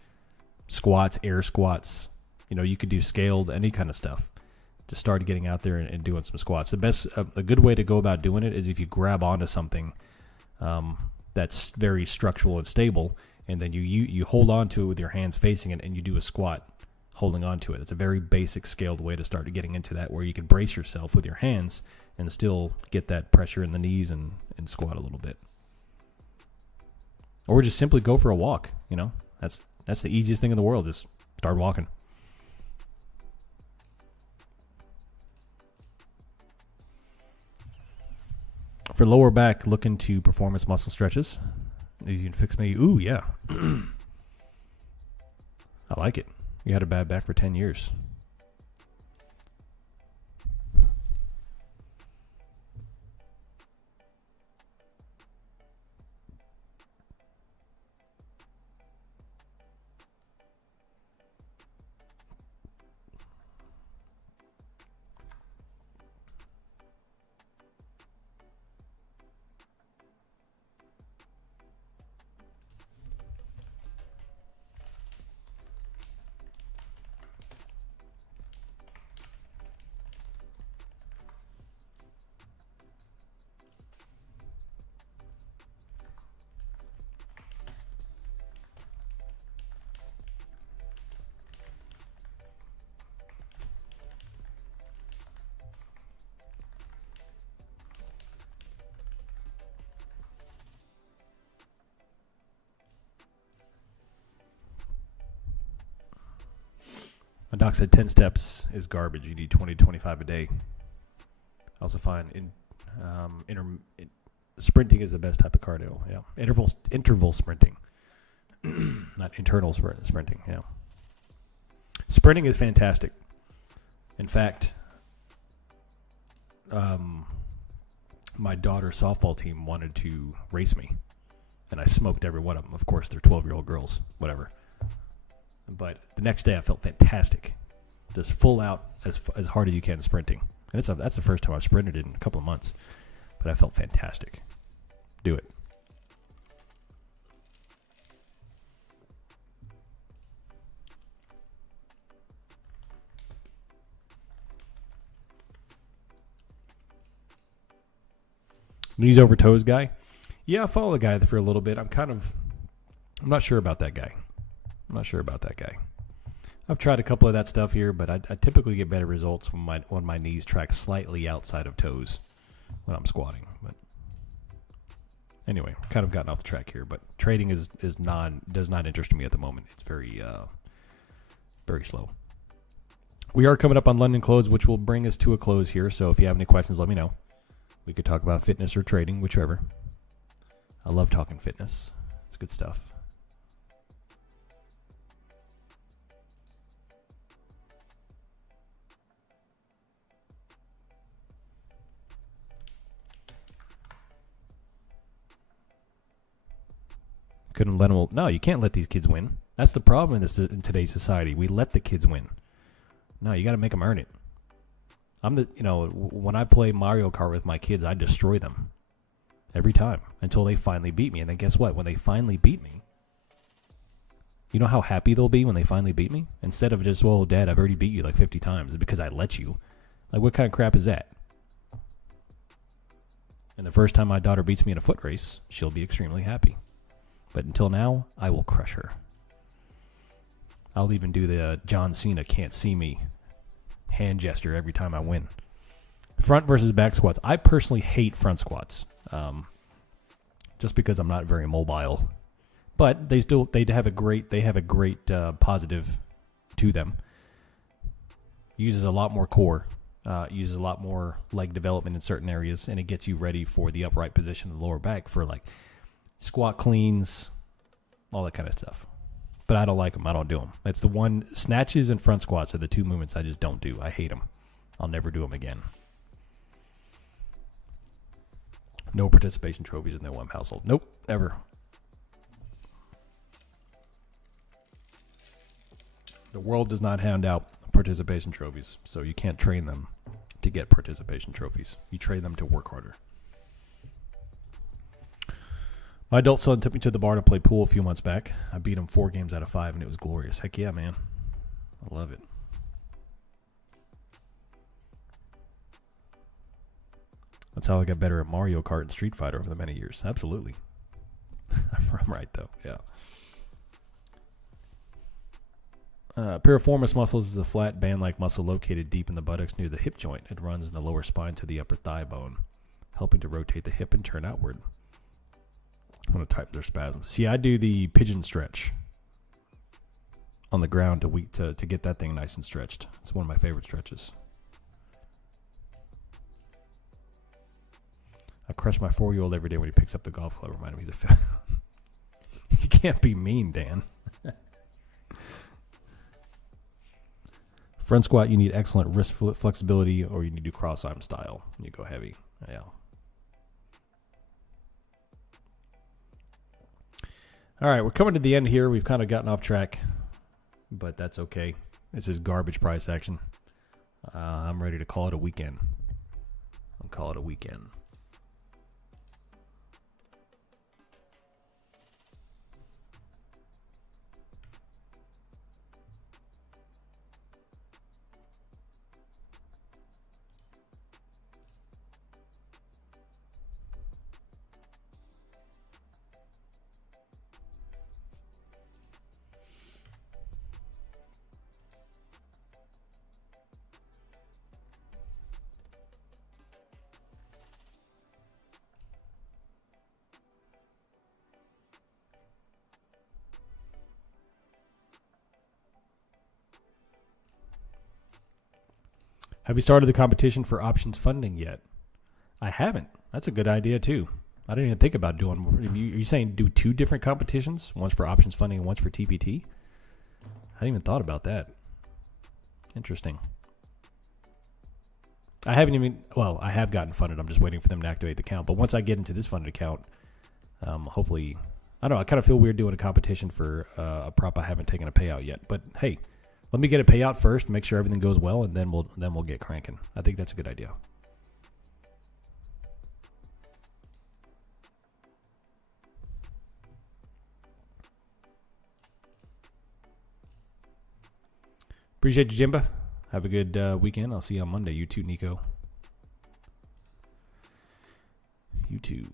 squats, air squats. You could do scaled, any kind of stuff to start getting out there and doing some squats. A good way to go about doing it is if you grab onto something that's very structural and stable, and then you hold on to it with your hands facing it, and you do a squat holding on to it. It's a very basic scaled way to start getting into that, where you can brace yourself with your hands and still get that pressure in the knees and squat a little bit. Or just simply go for a walk. That's the easiest thing in the world. Just start walking. For lower back, look into performance muscle stretches. You can fix me. Ooh, yeah. I like it. You had a bad back for 10 years. doc said 10 steps is garbage. You need 20 to 25 a day. I also find sprinting is the best type of cardio. Yeah, interval sprinting, not internal sprinting. Yeah, sprinting is fantastic. In fact, my daughter's softball team wanted to race me, and I smoked every one of them. Of course, they're 12-year-old girls, whatever. But the next day, I felt fantastic, just full out as hard as you can sprinting. And that's the first time I've sprinted in a couple of months, but I felt fantastic. Do it. Knees over toes guy. Yeah, I follow the guy for a little bit. I'm not sure about that guy. I've tried a couple of that stuff here, but I typically get better results when my knees track slightly outside of toes when I'm squatting. But anyway, kind of gotten off the track here. But trading does not interest me at the moment. It's very very slow. We are coming up on London close, which will bring us to a close here. So if you have any questions, let me know. We could talk about fitness or trading, whichever. I love talking fitness. It's good stuff. Couldn't let them. No, you can't let these kids win. That's the problem in today's society. We let the kids win. No, you got to make them earn it. When I play Mario Kart with my kids, I destroy them every time until they finally beat me. And then guess what? When they finally beat me, you know how happy they'll be when they finally beat me? Instead of just, well, Dad, I've already beat you like 50 times because I let you. Like, what kind of crap is that? And the first time my daughter beats me in a foot race, she'll be extremely happy. But until now, I will crush her. I'll even do the John Cena can't see me hand gesture every time I win. Front versus back squats. I personally hate front squats, just because I'm not very mobile. But they have a great positive to them. Uses a lot more core, uses a lot more leg development in certain areas, and it gets you ready for the upright position of the lower back for like squat cleans, all that kind of stuff. But I don't like them. I don't do them. It's the one, snatches and front squats are the two movements I just don't do. I hate them. I'll never do them again. No participation trophies in the OM household. Nope, ever. The world does not hand out participation trophies, so you can't train them to get participation trophies. You train them to work harder. My adult son took me to the bar to play pool a few months back. I beat him 4 games out of 5, and it was glorious. Heck yeah, man. I love it. That's how I got better at Mario Kart and Street Fighter over the many years. Absolutely. I'm right, though. Yeah. Piriformis muscles is a flat band-like muscle located deep in the buttocks near the hip joint. It runs in the lower spine to the upper thigh bone, helping to rotate the hip and turn outward. I'm going to type their spasms. See, I do the pigeon stretch on the ground to get that thing nice and stretched. It's one of my favorite stretches. I crush my 4-year-old every day when he picks up the golf club. Remind him he's a fan. You can't be mean, Dan. Front squat, you need excellent wrist flexibility, or you need to do cross-arm style. You go heavy. Yeah. All right, we're coming to the end here. We've kind of gotten off track, but that's okay. This is garbage price action. I'm ready to call it a weekend. I'll call it a weekend. Have you started the competition for options funding yet? I haven't. That's a good idea, too. I didn't even think about doing. Are you saying do 2 different competitions? One's for options funding and one's for TPT? I hadn't even thought about that. Interesting. I haven't even, well, I have gotten funded. I'm just waiting for them to activate the account. But once I get into this funded account, hopefully, I don't know, I kind of feel weird doing a competition for a prop I haven't taken a payout yet. But hey, let me get a payout first, make sure everything goes well, and then we'll get cranking. I think that's a good idea. Appreciate you, Jimba. Have a good weekend. I'll see you on Monday. You too, Nico. You too.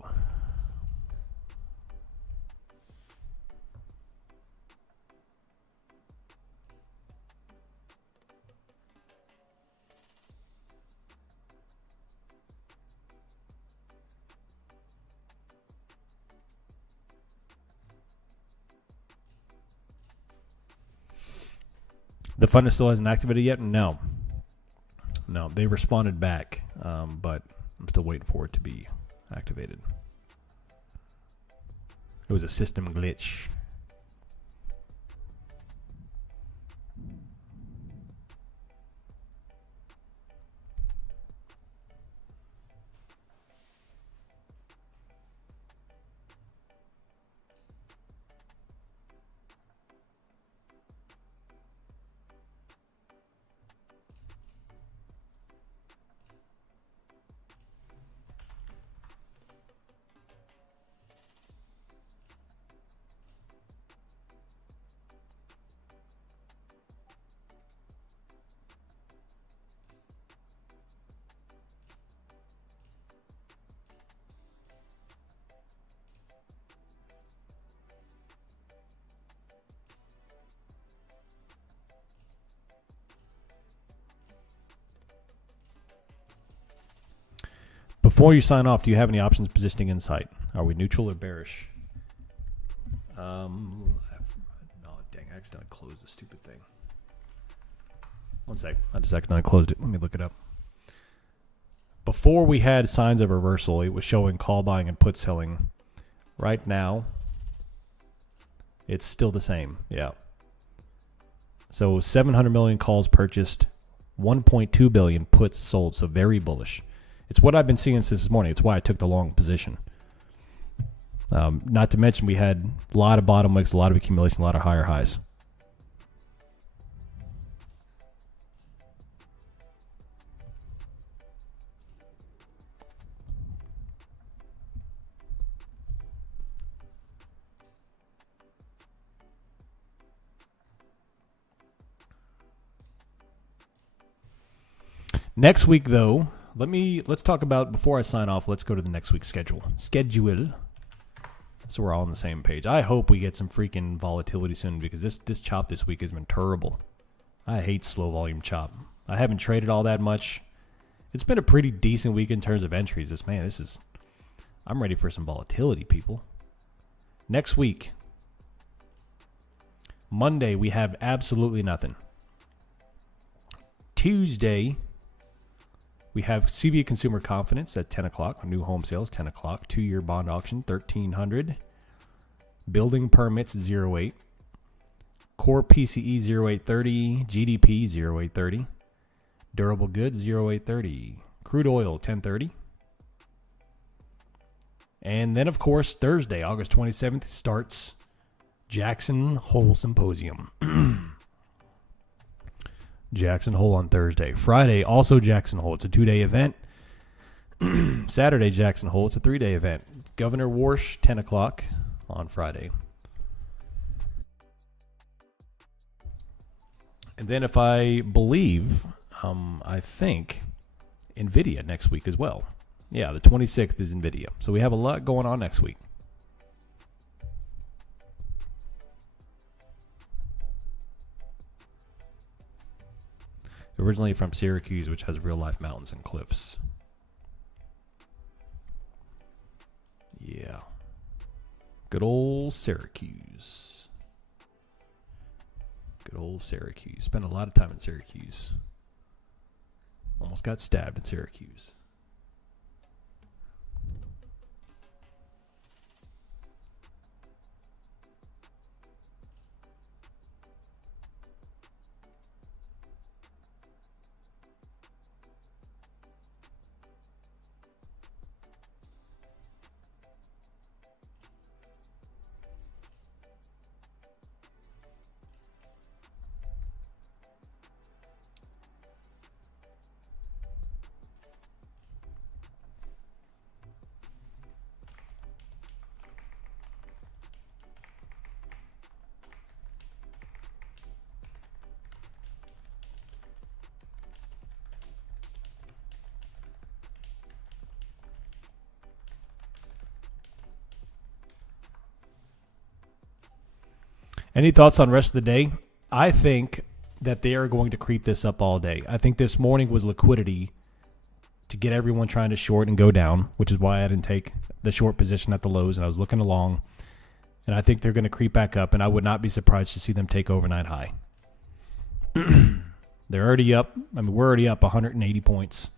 The funder still hasn't activated yet? No. No, they responded back, but I'm still waiting for it to be activated. It was a system glitch. Before you sign off, do you have any options positioning insight? Are we neutral or bearish? No, dang, I accidentally closed the stupid thing. One sec. I just accidentally closed it. Let me look it up. Before we had signs of reversal, it was showing call buying and put selling. Right now, it's still the same. Yeah. So 700 million calls purchased, 1.2 billion puts sold. So very bullish. It's what I've been seeing since this morning. It's why I took the long position. Not to mention we had a lot of bottom wicks, a lot of accumulation, a lot of higher highs. Next week, though, let's talk about, before I sign off, let's go to the next week's schedule. So we're all on the same page. I hope we get some freaking volatility soon, because this chop this week has been terrible. I hate slow volume chop. I haven't traded all that much. It's been a pretty decent week in terms of entries. I'm ready for some volatility, people. Next week, Monday, we have absolutely nothing. Tuesday, we have CB Consumer Confidence at 10 o'clock. New home sales, 10 o'clock. 2-year bond auction, 1,300. Building permits, 08. Core PCE, 0830. GDP, 0830. Durable goods, 0830. Crude oil, 1030. And then, of course, Thursday, August 27th, starts Jackson Hole Symposium. Jackson Hole on Thursday. Friday, also Jackson Hole. It's a 2-day event. Saturday, Jackson Hole. It's a 3-day event. Governor Warsh, 10 o'clock on Friday. And then if I believe, I think, NVIDIA next week as well. Yeah, the 26th is NVIDIA. So we have a lot going on next week. Originally from Syracuse, which has real-life mountains and cliffs. Yeah. Good old Syracuse. Good old Syracuse. Spent a lot of time in Syracuse. Almost got stabbed in Syracuse. Any thoughts on rest of the day? I think that they are going to creep this up all day. I think this morning was liquidity to get everyone trying to short and go down, which is why I didn't take the short position at the lows, and I was looking along. And I think they're going to creep back up, and I would not be surprised to see them take overnight high. They're already up. I mean, we're already up 180 points.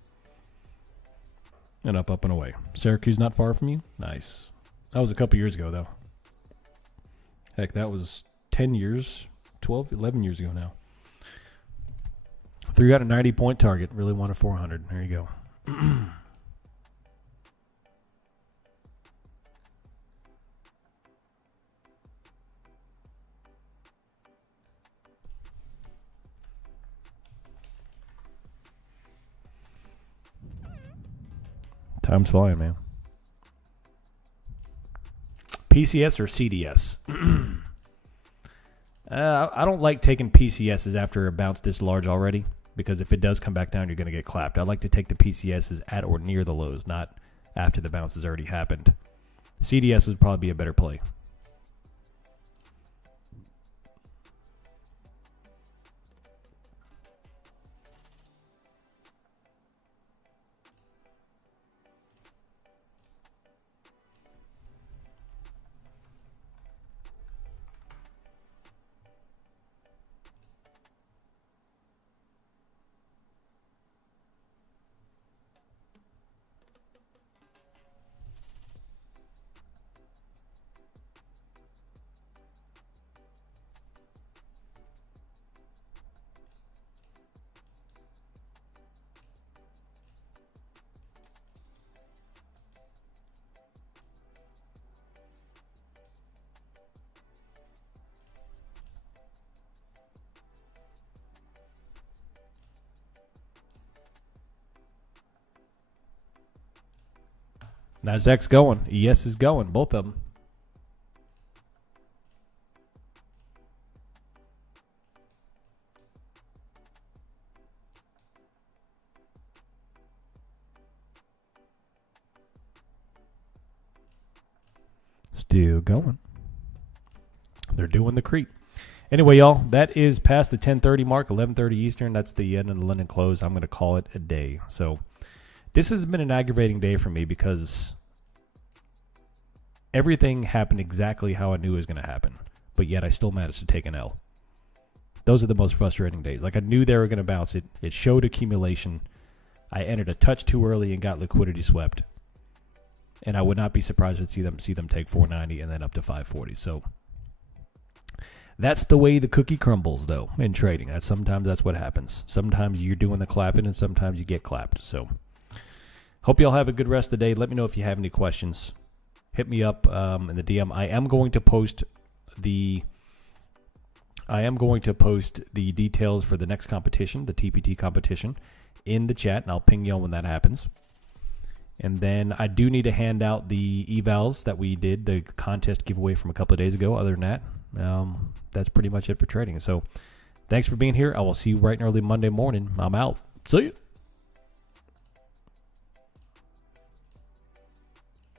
And up and away. Syracuse not far from you? Nice. That was a couple years ago, though. Heck, that was 10 years, 12, 11 years ago now. 390-point target. Really wanted 400. There you go. Time's flying, man. PCS or CDS? I don't like taking PCSs after a bounce this large already, because if it does come back down, you're going to get clapped. I like to take the PCSs at or near the lows, not after the bounce has already happened. CDS would probably be a better play. Nasdaq's going. ES is going. Both of them. Still going. They're doing the creep. Anyway, y'all, that is past the 10:30 mark, 11:30 Eastern. That's the end of the London close. I'm going to call it a day. So this has been an aggravating day for me because everything happened exactly how I knew it was going to happen, but yet I still managed to take an L. Those are the most frustrating days. Like, I knew they were going to bounce. It showed accumulation. I entered a touch too early and got liquidity swept. And I would not be surprised to see them take 490 and then up to 540. So that's the way the cookie crumbles, though, in trading. Sometimes that's what happens. Sometimes you're doing the clapping and sometimes you get clapped. So hope y'all have a good rest of the day. Let me know if you have any questions. Hit me up in the DM. I am going to post the details for the next competition, the TPT competition, in the chat, and I'll ping y'all when that happens. And then I do need to hand out the evals that we did, the contest giveaway from a couple of days ago. Other than that, that's pretty much it for trading. So thanks for being here. I will see you bright and early Monday morning. I'm out. See you.